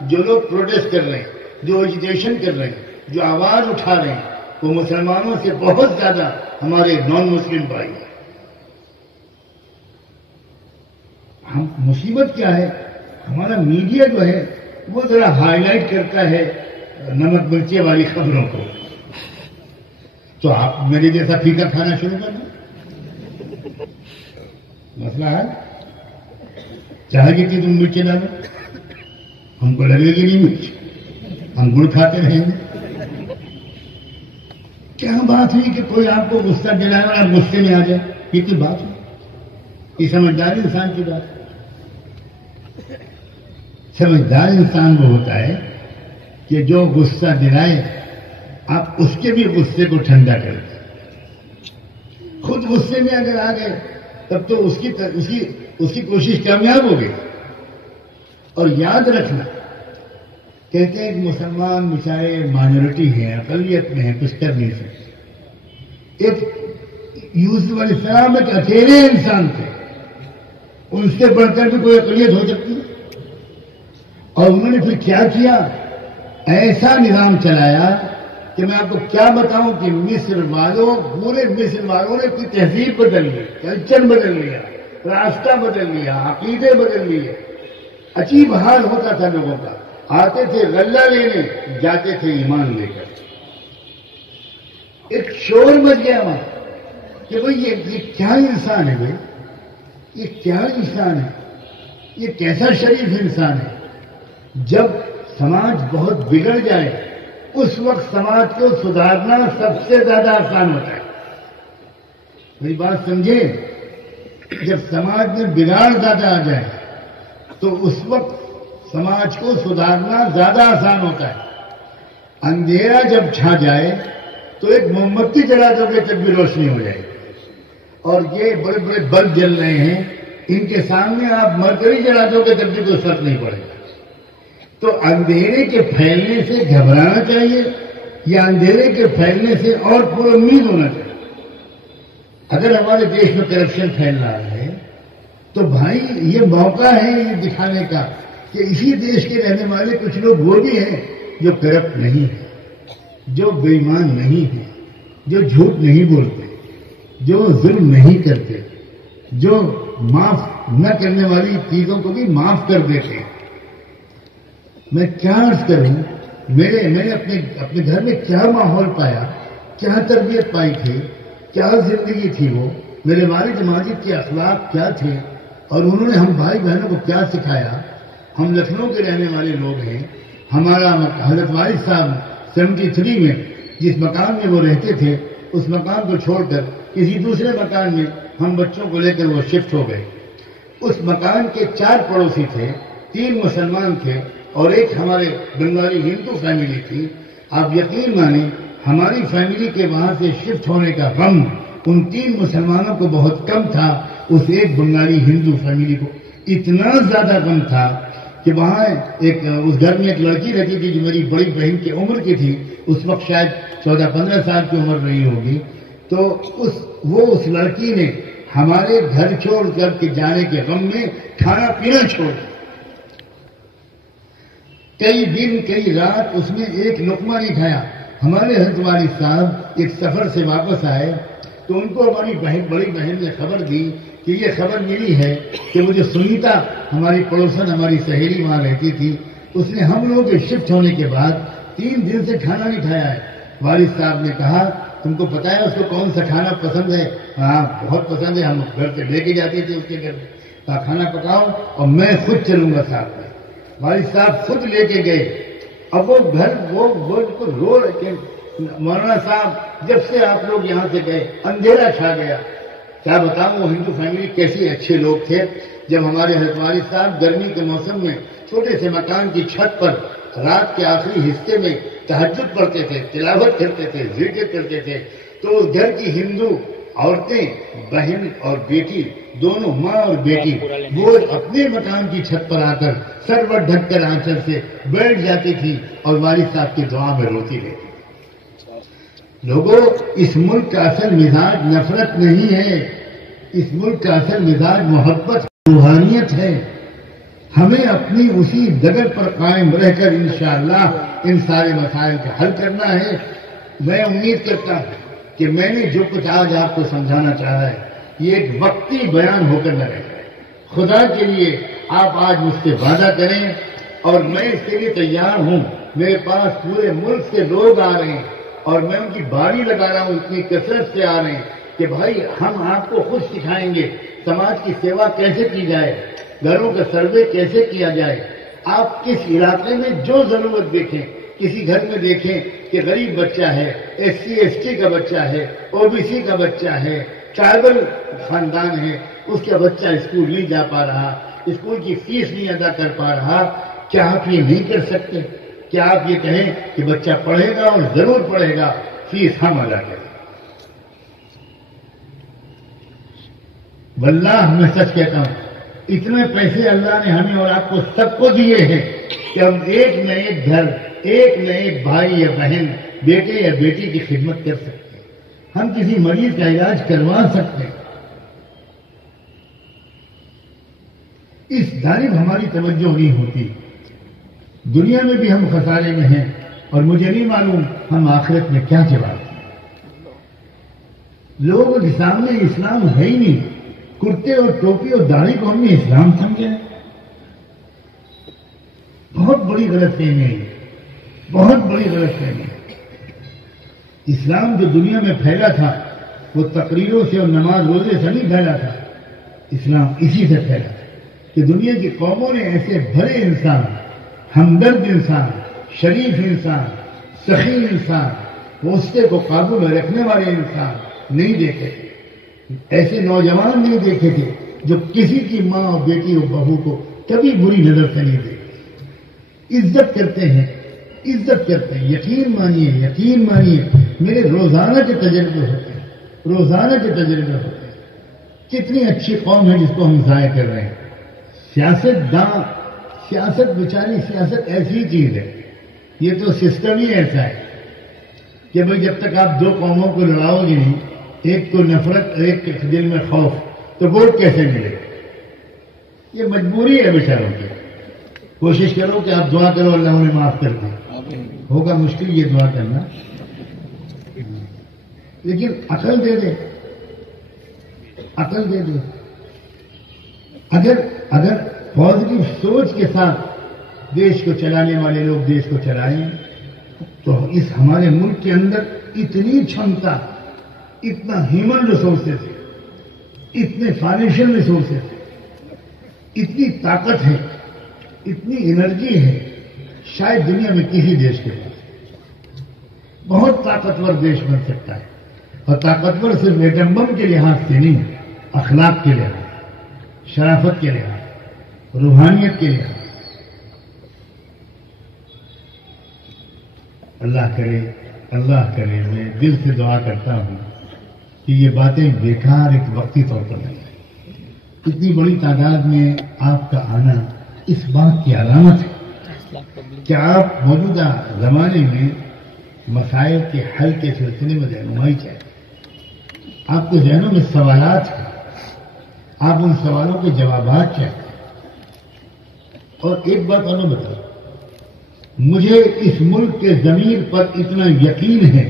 جو لوگ پروٹیسٹ کر رہے ہیں, جو ایجیٹیشن کر رہے ہیں, جو آواز اٹھا رہے ہیں, وہ مسلمانوں سے بہت زیادہ ہمارے نان مسلم بھائی ہیں. ہم مصیبت کیا ہے, ہمارا میڈیا جو ہے وہ ذرا ہائی لائٹ کرتا ہے نمک مرچے والی خبروں کو, تو آپ میرے جیسا پھیکا کھانا شروع کر دیں. مسئلہ ہے, چاہے کہ تم مرچیں ڈالو, ہم کو لگے گی نہیں مرچ, ہم گڑ کھاتے رہیں گے. کیا بات ہوئی کہ کوئی آپ کو غصہ دلائے اور آپ غصے میں آ جائے؟ یہ کوئی بات ہوئی؟ یہ سمجھدار انسان کی بات. سمجھدار انسان وہ ہوتا ہے کہ جو غصہ دلائے آپ اس کے بھی غصے کو ٹھنڈا کر دیں. خود غصے میں اگر آ گئے تب تو اس کی کوشش کامیاب ہو گئی. اور یاد رکھنا, کہتے ہیں کہ مسلمان بچارے مائنورٹی ہیں, اقلیت میں ہیں, کچھ کر نہیں سکتے. ایک یوسف علیہ السلام ایک اکیلے انسان تھے, ان سے بڑھ کر بھی کوئی اقلیت ہو سکتی ہے. اور انہوں نے پھر کیا کیا, ایسا نظام چلایا کہ میں آپ کو کیا بتاؤں کہ پورے مصر والوں نے اپنی تہذیب بدل لی, کلچر بدل لیا, راستہ بدل لیا, عقیدے بدل لیے. عجیب حال ہوتا تھا لوگوں کا. آتے تھے غلہ لینے, جاتے تھے ایمان لے کر. ایک شور مچ گیا وہاں کہ بھائی یہ کیا انسان ہے, بھائی یہ کیا انسان ہے, یہ کیسا شریف انسان ہے. جب سماج بہت بگڑ جائے اس وقت سماج کو سدھارنا سب سے زیادہ آسان ہوتا ہے. میری بات سمجھے, جب سماج میں بگاڑ زیادہ آ جائے تو اس وقت سماج کو سدھارنا زیادہ آسان ہوتا ہے. اندھیرا جب چھا جائے تو ایک موم بتی جلا دو گے تب بھی روشنی ہو جائے گی. اور یہ بڑے بڑے بلب جل رہے ہیں, ان کے سامنے آپ مرکری جلا دو گے تب بھی کوئی فرق نہیں پڑے گا. تو اندھیرے کے پھیلنے سے گھبرانا چاہیے یا اندھیرے کے پھیلنے سے اور پر امید ہونا چاہیے؟ اگر ہمارے دیش میں کرپشن پھیل رہا ہے تو بھائی یہ موقع ہے یہ دکھانے کا کہ اسی دیش کے رہنے والے کچھ لوگ وہ بھی ہیں جو کرپٹ نہیں ہے، جو بے ایمان نہیں ہے، جو جھوٹ نہیں بولتے، جو ظلم نہیں کرتے، جو معاف نہ کرنے والی چیزوں کو بھی معاف کر دیتے ہیں۔ میں کیا عرض کروں، میں نے اپنے گھر میں کیا ماحول پایا، کیا تربیت پائی تھی، کیا زندگی تھی وہ، میرے والد ماجد کے اخلاق کیا تھے اور انہوں نے ہم بھائی بہنوں کو کیا سکھایا۔ ہم لکھنؤ کے رہنے والے لوگ ہیں، ہمارا حضرت والد صاحب 73 میں جس مکان میں وہ رہتے تھے اس مکان کو چھوڑ کر کسی دوسرے مکان میں ہم بچوں کو لے کر وہ شفٹ ہو گئے۔ اس مکان کے 4 پڑوسی تھے، 3 مسلمان تھے اور ایک ہمارے بنگالی ہندو فیملی تھی۔ آپ یقین مانیں ہماری فیملی کے وہاں سے شفٹ ہونے کا غم ان 3 مسلمانوں کو بہت کم تھا، اس ایک بنگالی ہندو فیملی کو اتنا زیادہ غم تھا کہ وہاں اس گھر میں ایک لڑکی رہتی تھی جو میری بڑی بہن کی عمر کی تھی، اس وقت شاید 14-15 سال کی عمر رہی ہوگی۔ تو اس لڑکی نے ہمارے گھر چھوڑ کر کے جانے کے غم میں کھانا پینا چھوڑ دیا۔ کئی دن کئی رات اس میں ایک لقمہ نہیں کھایا۔ ہمارے حضرت والد صاحب ایک سفر سے واپس آئے تو ان کو ہماری بڑی بہن نے خبر دی کہ یہ خبر ملی ہے کہ وہ جو سنیتا ہماری پڑوسن ہماری سہیلی وہاں رہتی تھی، اس نے ہم لوگوں کے شفٹ ہونے کے بعد 3 دن سے کھانا نہیں کھایا ہے۔ والد صاحب نے کہا تم کو پتا ہے اس کو کون سا کھانا پسند ہے؟ ہاں بہت پسند ہے، ہم گھر سے لے کے جاتے تھے اس کے گھر میں، کہا کھانا پکاؤ اور میں خود چلوں گا ساتھ میں۔ والد صاحب خود لے کے گئے۔ اب وہ گھر وہ رو رہے کہ مولانا صاحب جب سے آپ لوگ یہاں سے گئے اندھیرا چھا گیا۔ کیا بتاؤں وہ ہندو فیملی کیسے اچھے لوگ تھے۔ جب ہمارے حضرت والد صاحب گرمی کے موسم میں چھوٹے سے مکان کی چھت پر رات کے آخری حصے میں تہجد پڑھتے تھے، تلاوت کرتے تھے، ذکر کرتے تھے، تو اس گھر کی ہندو عورتیں، بہن اور بیٹی دونوں، ماں اور بیٹی، وہ اپنے مکان کی چھت پر آ کر سر ڈھک کر آنچل سے بیٹھ جاتی تھی اور والد صاحب کی دعا میں روتی رہتی۔ لوگوں، اس ملک کا اصل مزاج نفرت نہیں ہے، اس ملک کا اصل مزاج محبت، روحانیت ہے۔ ہمیں اپنی اسی ڈگر پر قائم رہ کر انشاءاللہ ان سارے مسائل کا حل کرنا ہے۔ میں امید کرتا ہوں کہ میں نے جو کچھ آج آپ کو سمجھانا چاہا ہے یہ ایک وقتی بیان ہو کر نہ رہ جائے۔ خدا کے لیے آپ آج مجھ سے وعدہ کریں اور میں اس کے لیے تیار ہوں۔ میرے پاس پورے ملک سے لوگ آ رہے ہیں اور میں ان کی باری لگا رہا ہوں، اتنی کثرت سے آ رہے ہیں کہ بھائی ہم آپ کو خود سکھائیں گے سماج کی سیوا کیسے کی جائے، گھروں کا سروے کیسے کیا جائے۔ آپ کس علاقے میں جو ضرورت دیکھیں، کسی گھر میں دیکھیں کہ غریب بچہ ہے، SC/ST کا بچہ ہے، OBC کا بچہ ہے، ٹرائبل خاندان ہے، اس کا بچہ اسکول نہیں جا پا رہا، اسکول کی فیس نہیں ادا کر پا رہا، کیا آپ یہ نہیں کر سکتے؟ کیا آپ یہ کہیں کہ بچہ پڑھے گا اور ضرور پڑھے گا، فیس ہم ادا کریں؟ واللہ میں سچ کہتا ہوں اتنے پیسے اللہ نے ہمیں اور آپ کو سب کو دیے ہیں کہ ہم ایک نہ ایک گھر، ایک نہ ایک بھائی یا بہن، بیٹے یا بیٹی کی خدمت کر سکتے ہیں، ہم کسی مریض کا علاج کروا سکتے ہیں۔ اس جانب ہماری توجہ نہیں ہوتی، دنیا میں بھی ہم خسارے میں ہیں اور مجھے نہیں معلوم ہم آخرت میں کیا جواب دیں۔ لوگوں کے سامنے اسلام ہے ہی نہیں، کرتے اور ٹوپی اور داڑھی کو ہم نے اسلام سمجھا ہے۔ بہت بڑی غلط فہمی ہے، بہت بڑی غلط فہمی ہے۔ اسلام جو دنیا میں پھیلا تھا وہ تقریروں سے اور نماز روزے سے نہیں پھیلا تھا، اسلام اسی سے پھیلا تھا کہ دنیا کی قوموں نے ایسے بھلے انسان، ہمدرد انسان، شریف انسان، سخی انسان، غصے کو قابو میں رکھنے والے انسان نہیں دیکھے تھے، ایسے نوجوان نہیں دیکھے تھے جو کسی کی ماں اور بیٹی اور بہو کو کبھی بری نظر سے نہیں دیکھتے، عزت کرتے ہیں، عزت کرتے ہیں۔ یقین مانیے میرے روزانہ کے تجربے ہوتے ہیں، روزانہ کے تجربے ہوتے ہیں۔ کتنی اچھی قوم ہے جس کو ہم ضائع کر رہے ہیں۔ سیاست بیچاری، سیاست ایسی چیز ہے، یہ تو سسٹم ہی ایسا ہے کہ بھئی جب تک آپ 2 قوموں کو لڑاؤ گے نہیں ایک کو نفرت، ایک کے دل میں خوف، تو ووٹ کیسے ملے؟ یہ مجبوری ہے بیچاروں کی. کوشش کرو کہ آپ دعا کرو اللہ انہیں معاف کر دیں. ہوگا مشکل یہ دعا کرنا، لیکن عقل دے دے، عقل دے دے. اگر پازیٹو سوچ کے ساتھ دیش کو چلانے والے لوگ دیش کو چلائیں تو اس ہمارے ملک کے اندر اتنی چھمتا، اتنا ہیومن ریسورسز ہے، اتنے فائنینشیل ریسورسز ہے، اتنی طاقت ہے، اتنی انرجی ہے، شاید دنیا میں کسی دیش کے پاس. بہت طاقتور دیش بن سکتا ہے، اور طاقتور صرف ایٹم بم کے لحاظ سے نہیں، اخلاق کے لحاظ، شرافت کے لحاظ، روحانیت کے لحاظ. اللہ کرے میں دل سے دعا کرتا ہوں کہ یہ باتیں بیکار ایک وقتی طور پر نہیں. اتنی بڑی تعداد میں آپ کا آنا اس بات کی علامت ہے کہ آپ موجودہ زمانے میں مسائل کے حل کے سلسلے میں رہنمائی چاہیے. آپ کے ذہنوں میں سوالات ہیں، آپ ان سوالوں کے جوابات چاہتے ہیں. اور ایک بات اور بتاؤ، مجھے اس ملک کے ضمیر پر اتنا یقین ہے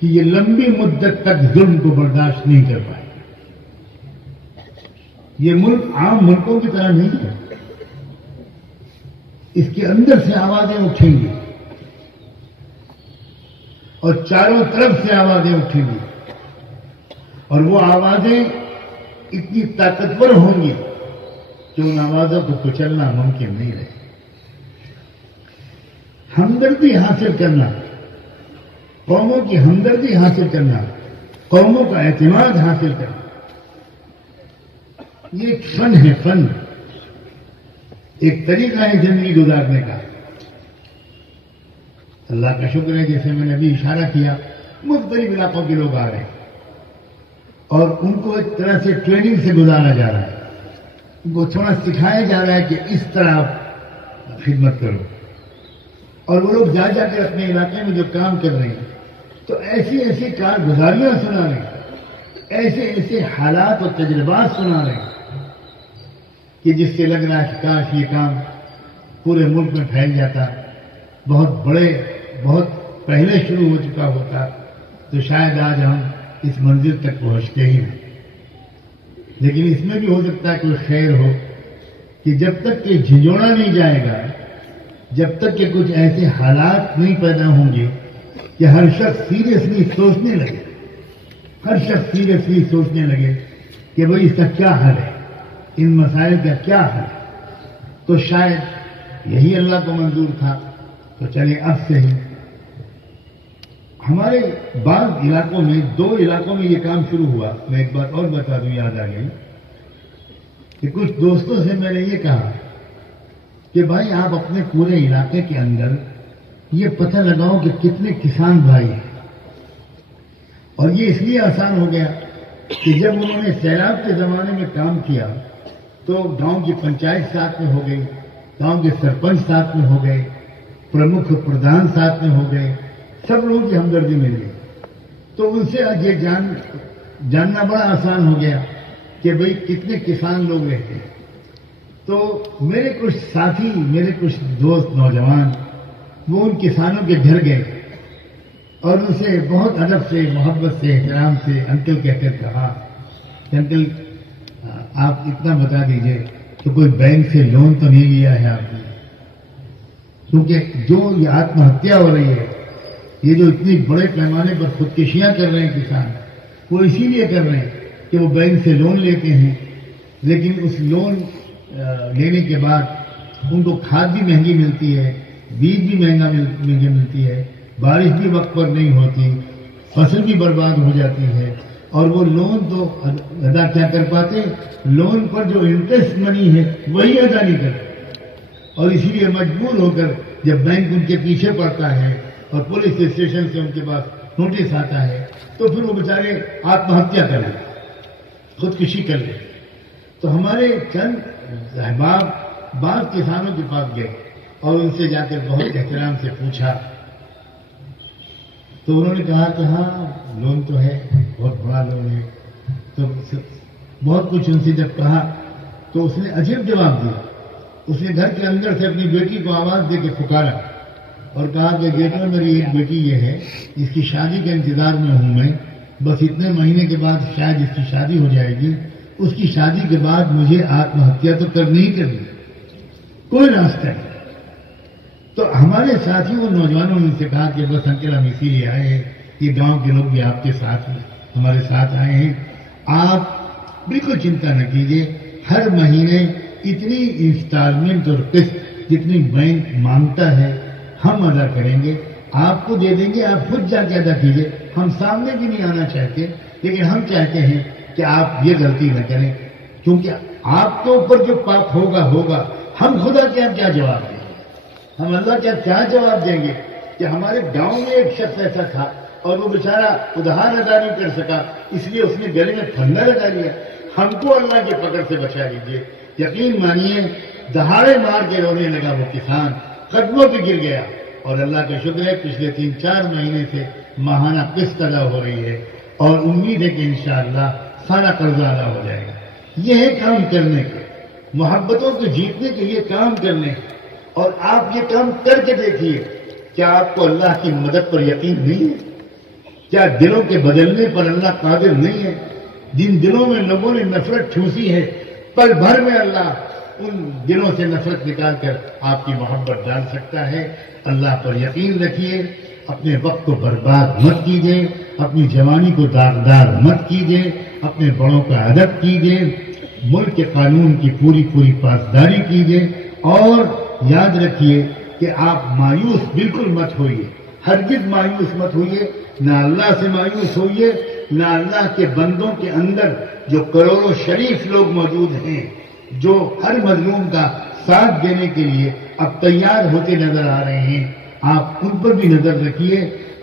کہ یہ لمبی مدت تک ظلم کو برداشت نہیں کر پائے. یہ ملک عام ملکوں کی طرح نہیں ہے. اس کے اندر سے آوازیں اٹھیں گی اور چاروں طرف سے آوازیں اٹھیں گی، اور وہ آوازیں اتنی طاقتور ہوں گی کہ ان آوازوں کو کچلنا ممکن نہیں رہے. ہمدردی حاصل کرنا، قوموں کی ہمدردی حاصل کرنا، قوموں کا اعتماد حاصل کرنا، یہ ایک فن ہے، فن، ایک طریقہ ہے زندگی گزارنے کا. اللہ کا شکر ہے، جیسے میں نے ابھی اشارہ کیا، مختلف علاقوں کے لوگ آ رہے ہیں اور ان کو ایک طرح سے ٹریننگ سے گزارا جا رہا ہے. ان کو تھوڑا سکھایا جا رہا ہے کہ اس طرح آپ خدمت کرو. اور وہ لوگ جا کر اپنے علاقے میں جو کام کر رہے ہیں تو ایسی ایسی کارگزاریاں سنا رہے ہیں، ایسے ایسے حالات اور تجربات سنا رہے ہیں کہ جس سے لگ رہا ہے کہ کاش یہ کام پورے ملک میں پھیل جاتا، بہت پہلے شروع ہو چکا ہوتا تو شاید آج ہم اس منزل تک پہنچتے ہی نہیں. لیکن اس میں بھی ہو سکتا ہے کوئی خیر ہو کہ جب تک کہ جھنجھوڑا نہیں جائے گا، جب تک کہ کچھ ایسے حالات نہیں پیدا ہوں گے کہ ہر شخص سیریسلی سوچنے لگے کہ بھئی اس کا کیا حل ہے، ان مسائل کا کیا حل ہے، تو شاید یہی اللہ کو منظور تھا. تو چلے اب سے ہی ہمارے بعض علاقوں میں، 2 علاقوں میں یہ کام شروع ہوا. میں ایک بات اور بتا دوں، یاد آ گئی کہ کچھ دوستوں سے میں نے یہ کہا کہ بھائی آپ اپنے پورے علاقے کے اندر یہ پتہ لگاؤ کہ کتنے کسان بھائی ہیں. اور یہ اس لیے آسان ہو گیا کہ جب انہوں نے سیلاب کے زمانے میں کام کیا تو گاؤں کی پنچایت ساتھ میں ہو گئی، گاؤں کے سرپنچ ساتھ میں ہو گئے، پرمکھ پردھان ساتھ میں ہو گئے، سب لوگوں کی ہمدردی مل گئی. تو ان سے آج یہ جاننا بڑا آسان ہو گیا کہ بھئی کتنے کسان لوگ رہتے ہیں. تو میرے کچھ ساتھی، میرے کچھ دوست نوجوان، وہ ان کسانوں کے گھر گئے اور ان سے بہت ادب سے، محبت سے، احترام سے انکل کہہ کر کہا کہ انکل آپ اتنا بتا دیجئے کہ کوئی بینک سے لون تو نہیں لیا ہے آپ نے؟ کیونکہ جو یہ آتم ہتیا ہو رہی ہے، یہ جو اتنی بڑے پیمانے پر خودکشیاں کر رہے ہیں کسان، وہ اسی لیے کر رہے ہیں کہ وہ بینک سے لون لیتے ہیں، لیکن اس لون لینے کے بعد ان کو کھاد بھی مہنگی ملتی ہے، بیج بھی مہنگی ملتی ہے، بارش بھی وقت پر نہیں ہوتی، فصل بھی برباد ہو جاتی ہے، اور وہ لون تو ادا کیا کر پاتے، لون پر جو انٹرسٹ منی ہے وہی ادا نہیں کرتے. اور اسی لیے مجبور ہو کر جب بینک ان کے پیچھے پڑتا ہے اور پولیس اسٹیشن سے ان کے پاس نوٹس آتا ہے تو پھر وہ بیچارے آتم ہتیا کر لیں، خودکشی کر لیں. تو ہمارے چند احباب بعض کسانوں کے پاس گئے اور ان سے جا کر بہت احترام سے پوچھا تو انہوں نے کہا کہ ہاں لون تو ہے، بہت بڑا لون ہے. تو بہت کچھ ان سے جب کہا تو اس نے عجیب جواب دیا. اس نے گھر کے اندر سے اپنی بیٹی کو آواز دے کے پکارا اور کہا کہ بیٹا میری ایک بیٹی یہ ہے، اس کی شادی کے انتظار میں ہوں میں، بس اتنے مہینے کے بعد شاید اس کی شادی ہو جائے گی. اس کی شادی کے بعد مجھے آتم ہتیا تو کرنی ہی کرنی، کوئی راستہ نہیں. تو ہمارے ساتھیوں اور نوجوانوں نے ان سے کہا کہ بس انکل ہم اسی لیے آئے ہیں، یہ گاؤں کے لوگ بھی آپ کے ساتھ ہمارے ساتھ آئے ہیں. آپ بالکل چنتا نہ کیجیے، ہر مہینے اتنی انسٹالمنٹ اور قسط جتنی بینک مانگتا ہے ہم ادا کریں گے، آپ کو دے دیں گے، آپ خود جا کے ادا کیجیے. ہم سامنے بھی نہیں آنا چاہتے، لیکن ہم چاہتے ہیں کہ آپ یہ غلطی نہ کریں، کیونکہ آپ کے اوپر جو پاپ ہوگا ہم خدا کیا جواب دیں گے؟ ہم اللہ کیا جواب دیں گے کہ ہمارے گاؤں میں ایک شخص ایسا تھا اور وہ بیچارہ ادھار ادا نہیں کر سکا، اس لیے اس نے گلے میں پھندا لگا لیا. ہم کو اللہ کی پکڑ سے بچا لیجیے. یقین مانیے دہاڑے مار کے رونے لگا وہ کسان، قدموں پہ گر گیا. اور اللہ کا شکر ہے پچھلے 3-4 مہینے سے ماہانہ قسط ادا ہو رہی ہے اور امید ہے کہ انشاءاللہ سارا قرضہ ادا ہو جائے گا. یہ ہے کام کرنے کے، محبتوں کو جیتنے کے لیے کام کرنے. اور آپ یہ کام کر کے دیکھیے، کیا آپ کو اللہ کی مدد پر یقین نہیں ہے؟ کیا دلوں کے بدلنے پر اللہ قادر نہیں ہے؟ جن دلوں میں لوگوں نے نفرت ٹھوسی ہے، پل بھر میں اللہ ان دلوں سے نفرت نکال کر آپ کی محبت ڈال سکتا ہے. اللہ پر یقین رکھیے، اپنے وقت کو برباد مت کیجیے، اپنی جوانی کو داغدار مت کیجیے، اپنے بڑوں کا ادب کیجیے، ملک کے قانون کی پوری پاسداری کیجیے. اور یاد رکھیے کہ آپ مایوس بالکل مت ہوئیے، ہرگز مایوس مت ہوئیے. نہ اللہ سے مایوس ہوئیے، نہ اللہ کے بندوں کے اندر جو کروڑوں شریف لوگ موجود ہیں جو ہر مظلوم کا ساتھ دینے کے لیے اب تیار ہوتے نظر آ رہے ہیں، آپ ان پر بھی نظر رکھیے.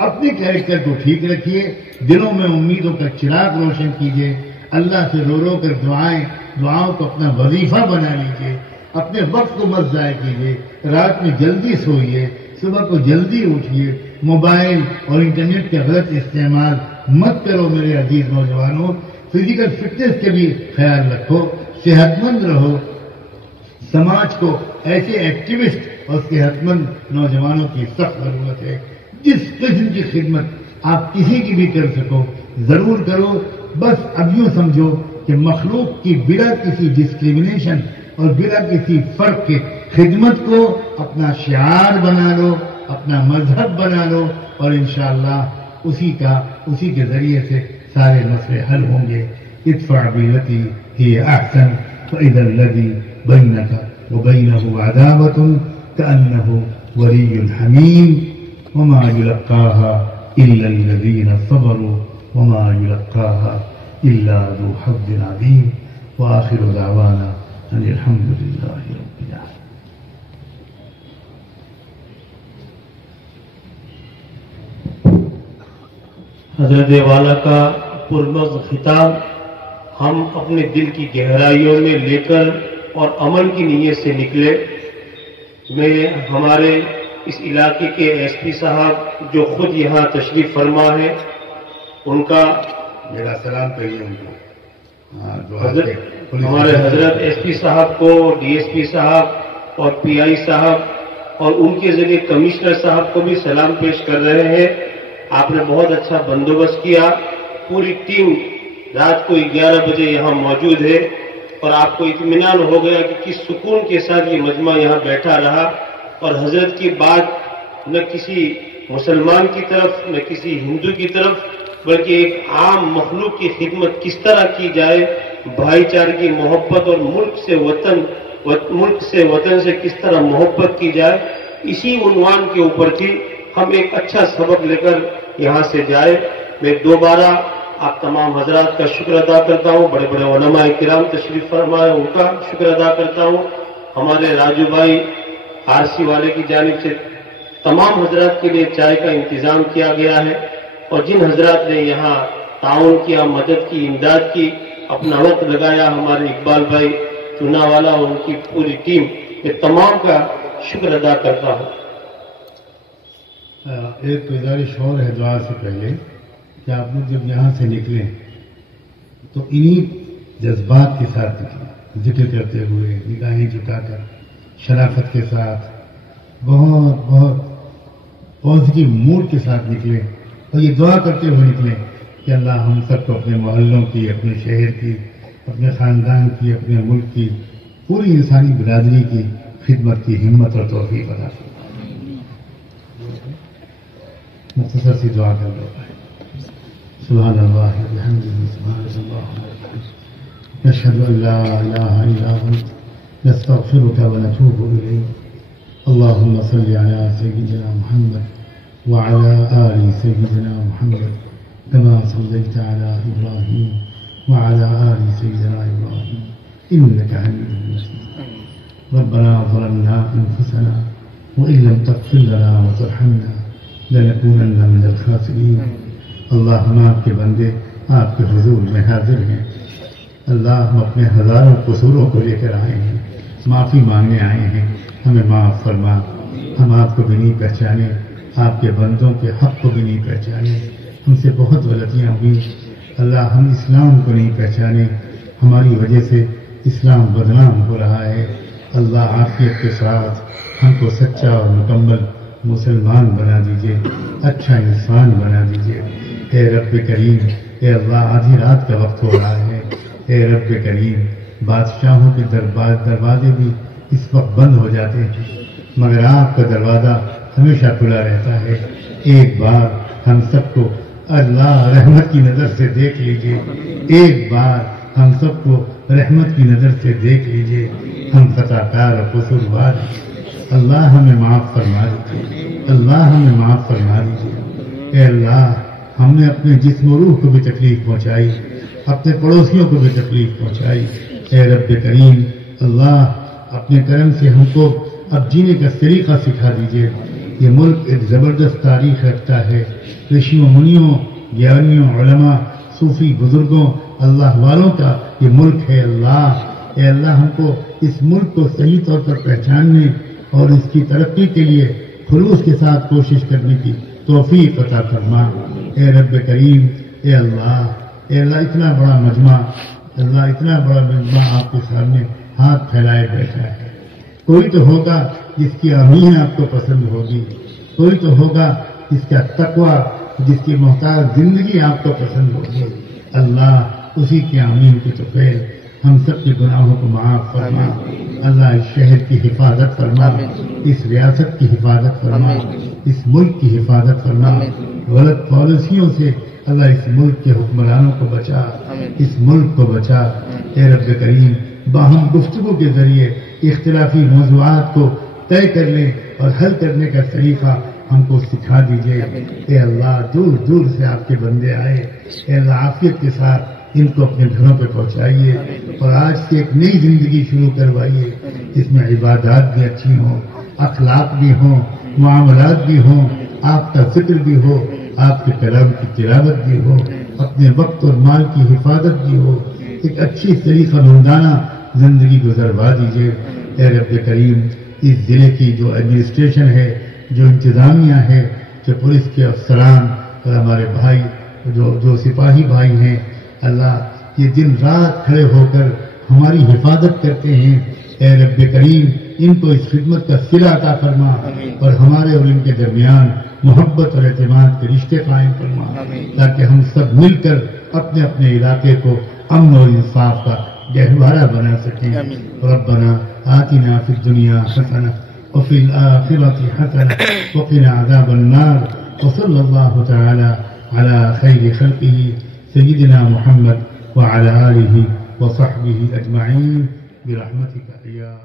اپنے کیریکٹر کو ٹھیک رکھیے، دلوں میں امیدوں کا چراغ روشن کیجیے. اللہ سے رو کر دعاؤں کو اپنا وظیفہ بنا لیجیے. اپنے وقت کو مت ضائع کیجیے. رات میں جلدی سوئیے، صبح کو جلدی اٹھیے. موبائل اور انٹرنیٹ کا غلط استعمال مت کرو میرے عزیز نوجوانوں. فزیکل فٹنس کے بھی خیال رکھو، صحت مند رہو. سماج کو ایسے ایکٹیوسٹ اور صحت مند نوجوانوں کی سخت ضرورت ہے. جس قسم کی خدمت آپ کسی کی بھی کر سکو ضرور کرو. بس اب یوں سمجھو کہ مخلوق کی بلا کسی ڈسکریمنیشن اور بلا کسی فرق کے خدمت کو اپنا شعار بنا لو، اپنا مذہب بنا لو، اور انشاءاللہ اسی کے ذریعے سے سارے مسئلے حل ہوں گے. ادفع بالتی ہی احسن فاذا الذی بینک وبینہ عداوۃ کأنہ ولی حمیم وما یلقاها الا الذین صبروا وما یلقاها الا ذو حظ عظیم. وآخر دعوانا ان الحمد للہ رب العالمین. حضرت والا کا پرمغز خطاب ہم اپنے دل کی گہرائیوں میں لے کر اور عمل کی نیت سے نکلے. میں ہمارے اس علاقے کے ایس پی صاحب جو خود یہاں تشریف فرما ہے ان کا میرا سلام کہیے ان کو. ہمارے حضرت ایس پی صاحب کو، ڈی ایس پی صاحب اور پی آئی صاحب اور ان کے ذریعے کمشنر صاحب کو بھی سلام پیش کر رہے ہیں. آپ نے بہت اچھا بندوبست کیا. پوری ٹیم رات کو 11 بجے یہاں موجود ہے اور آپ کو اطمینان ہو گیا کہ کس سکون کے ساتھ یہ مجمع یہاں بیٹھا رہا. اور حضرت کی بات نہ کسی مسلمان کی طرف نہ کسی ہندو کی طرف بلکہ ایک عام مخلوق کی خدمت کس طرح کی جائے، بھائی چارے کی محبت اور ملک سے وطن سے کس طرح محبت کی جائے، اسی عنوان کے اوپر تھی. ہم ایک اچھا سبق لے کر یہاں سے جائے. میں دوبارہ آپ تمام حضرات کا شکر ادا کرتا ہوں. بڑے بڑے علماء کرام تشریف فرمائے ان کا شکر ادا کرتا ہوں. ہمارے راجو بھائی آرسی والے کی جانب سے تمام حضرات کے لیے چائے کا انتظام کیا گیا ہے. اور جن حضرات نے یہاں تعاون کیا، مدد کی، امداد کی، اپنا وقت لگایا، ہمارے اقبال بھائی چنا والا اور ان کی پوری ٹیم، میں تمام کا شکر ادا کرتا ہوں. ایک گزارش اور ہے دعا سے پہلے کہ آپ لوگ جب یہاں سے نکلیں تو انہی جذبات کے ساتھ نکلیں، ذکر کرتے ہوئے، نگاہیں جھکا کر، شرافت کے ساتھ، بہت بہت پازیٹیو موڈ کے ساتھ نکلیں اور یہ دعا کرتے ہوئے نکلیں کہ اللہ ہم سب کو اپنے محلوں کی، اپنے شہر کی، اپنے خاندان کی، اپنے ملک کی، پوری انسانی برادری کی خدمت کی ہمت اور توفیق عطا فرمائے۔ مختصر سی دعا کر لو۔ سبحان اللہ وبحمدہ، سبحان اللہ وبحمدہ، نشہد ان لا الہ الا انت، نستغفرک ونتوب الیک۔ اللهم صل على سيدنا محمد وعلى آل سيدنا محمد كما صليت على إبراهيم وعلى آل سيدنا إبراهيم إنك حميد مجيد۔ ربنا ظلمنا أنفسنا وإن لم تغفر لنا وترحمنا لنكونن من الخاسرين۔ اللہ ہم آپ کے بندے آپ کے حضور میں حاضر ہیں۔ اللہ ہم اپنے ہزاروں قصوروں کو لے کر آئے ہیں، معافی مانگنے آئے ہیں، ہمیں معاف فرما۔ ہم آپ کو بھی نہیں پہچانے، آپ کے بندوں کے حق کو بھی نہیں پہچانے، ہم سے بہت غلطیاں ہوئی۔ اللہ ہم اسلام کو نہیں پہچانے، ہماری وجہ سے اسلام بدنام ہو رہا ہے۔ اللہ عافیت کے ساتھ ہم کو سچا اور مکمل مسلمان بنا دیجئے، اچھا انسان بنا دیجئے۔ اے رب کریم، اے اللہ آدھی رات کا وقت ہو رہا ہے، اے رب کریم، بادشاہوں کے دروازے بھی اس وقت بند ہو جاتے ہیں مگر آپ کا دروازہ ہمیشہ کھلا رہتا ہے۔ ایک بار ہم سب کو اللہ رحمت کی نظر سے دیکھ لیجئے، ایک بار ہم سب کو رحمت کی نظر سے دیکھ لیجئے۔ ہم خطا کار اور قصوروار ہیں، اللہ ہمیں معاف فرما دیجیے، اللہ ہمیں معاف فرما دیجیے۔ اے اللہ، ہم نے اپنے جسم و روح کو بھی تکلیف پہنچائی، اپنے پڑوسیوں کو بھی تکلیف پہنچائی۔ اے رب کریم، اللہ اپنے کرم سے ہم کو اب جینے کا طریقہ سکھا دیجیے۔ یہ ملک ایک زبردست تاریخ رکھتا ہے، رشیوں منیوں، گیانیوں، علماء، صوفی بزرگوں، اللہ والوں کا یہ ملک ہے۔ اللہ، اے اللہ، ہم کو اس ملک کو صحیح طور پر پہچاننے اور اس کی ترقی کے لیے خلوص کے ساتھ کوشش کرنے کی توفیق عطا فرما۔ اے رب کریم، اے اللہ، اے اللہ، اتنا بڑا مجمع، اللہ اتنا بڑا مجمع آپ کے سامنے ہاتھ پھیلائے بیٹھا ہے۔ کوئی تو ہوگا جس کی آمین آپ کو پسند ہوگی، کوئی تو ہوگا جس کا تقویٰ، جس کی محتاج زندگی آپ کو پسند ہوگی۔ اللہ، اسی کی آمین کی توفیق ہم سب کے گناہوں کو معاف فرما۔ اللہ، اس شہر کی حفاظت فرما، اس ریاست کی حفاظت فرما، اس ملک کی حفاظت فرما۔ غلط پالیسیوں سے اللہ اس ملک کے حکمرانوں کو بچا، اس ملک کو بچا۔ اے رب کریم، باہم گفتگو کے ذریعے اختلافی موضوعات کو طے کرنے اور حل کرنے کا طریقہ ہم کو سکھا دیجئے۔ اے اللہ، دور دور سے آپ کے بندے آئے، اے اللہ عافیت کے ساتھ ان کو اپنے گھروں پہ پہنچائیے اور آج سے ایک نئی زندگی شروع کروائیے جس میں عبادات بھی اچھی ہوں، اخلاق بھی ہوں، معاملات بھی ہوں، آپ کا ذکر بھی ہو، آپ کے کلام کی تلاوت بھی ہو، اپنے وقت اور مال کی حفاظت بھی ہو، ایک اچھی طریقہ مندانہ زندگی گزروا دیجیے۔ اے رب کریم، اس ضلع کی جو ایڈمنسٹریشن ہے، جو انتظامیہ ہے، جو پولیس کے افسران اور ہمارے بھائی جو سپاہی بھائی ہیں، اللہ یہ دن رات کھڑے ہو کر ہماری حفاظت کرتے ہیں۔ اے رب کریم، ان کو اس خدمت کا صلہ عطا فرما اور ہمارے اور ان کے درمیان محبت اور اعتماد کے رشتے قائم فرما، تاکہ ہم سب مل کر اپنے اپنے علاقے کو امن اور انصاف کا گہوارہ بنا سکیں۔ ربنا آتنا فی الدنیا حسنہ وفی الآخرۃ حسنہ وقنا عذاب النار، وصلی اللہ تعالی علی خیر خلقہ سیدنا محمد وعلى آلہ وصحبہ اجمعین برحمتک یا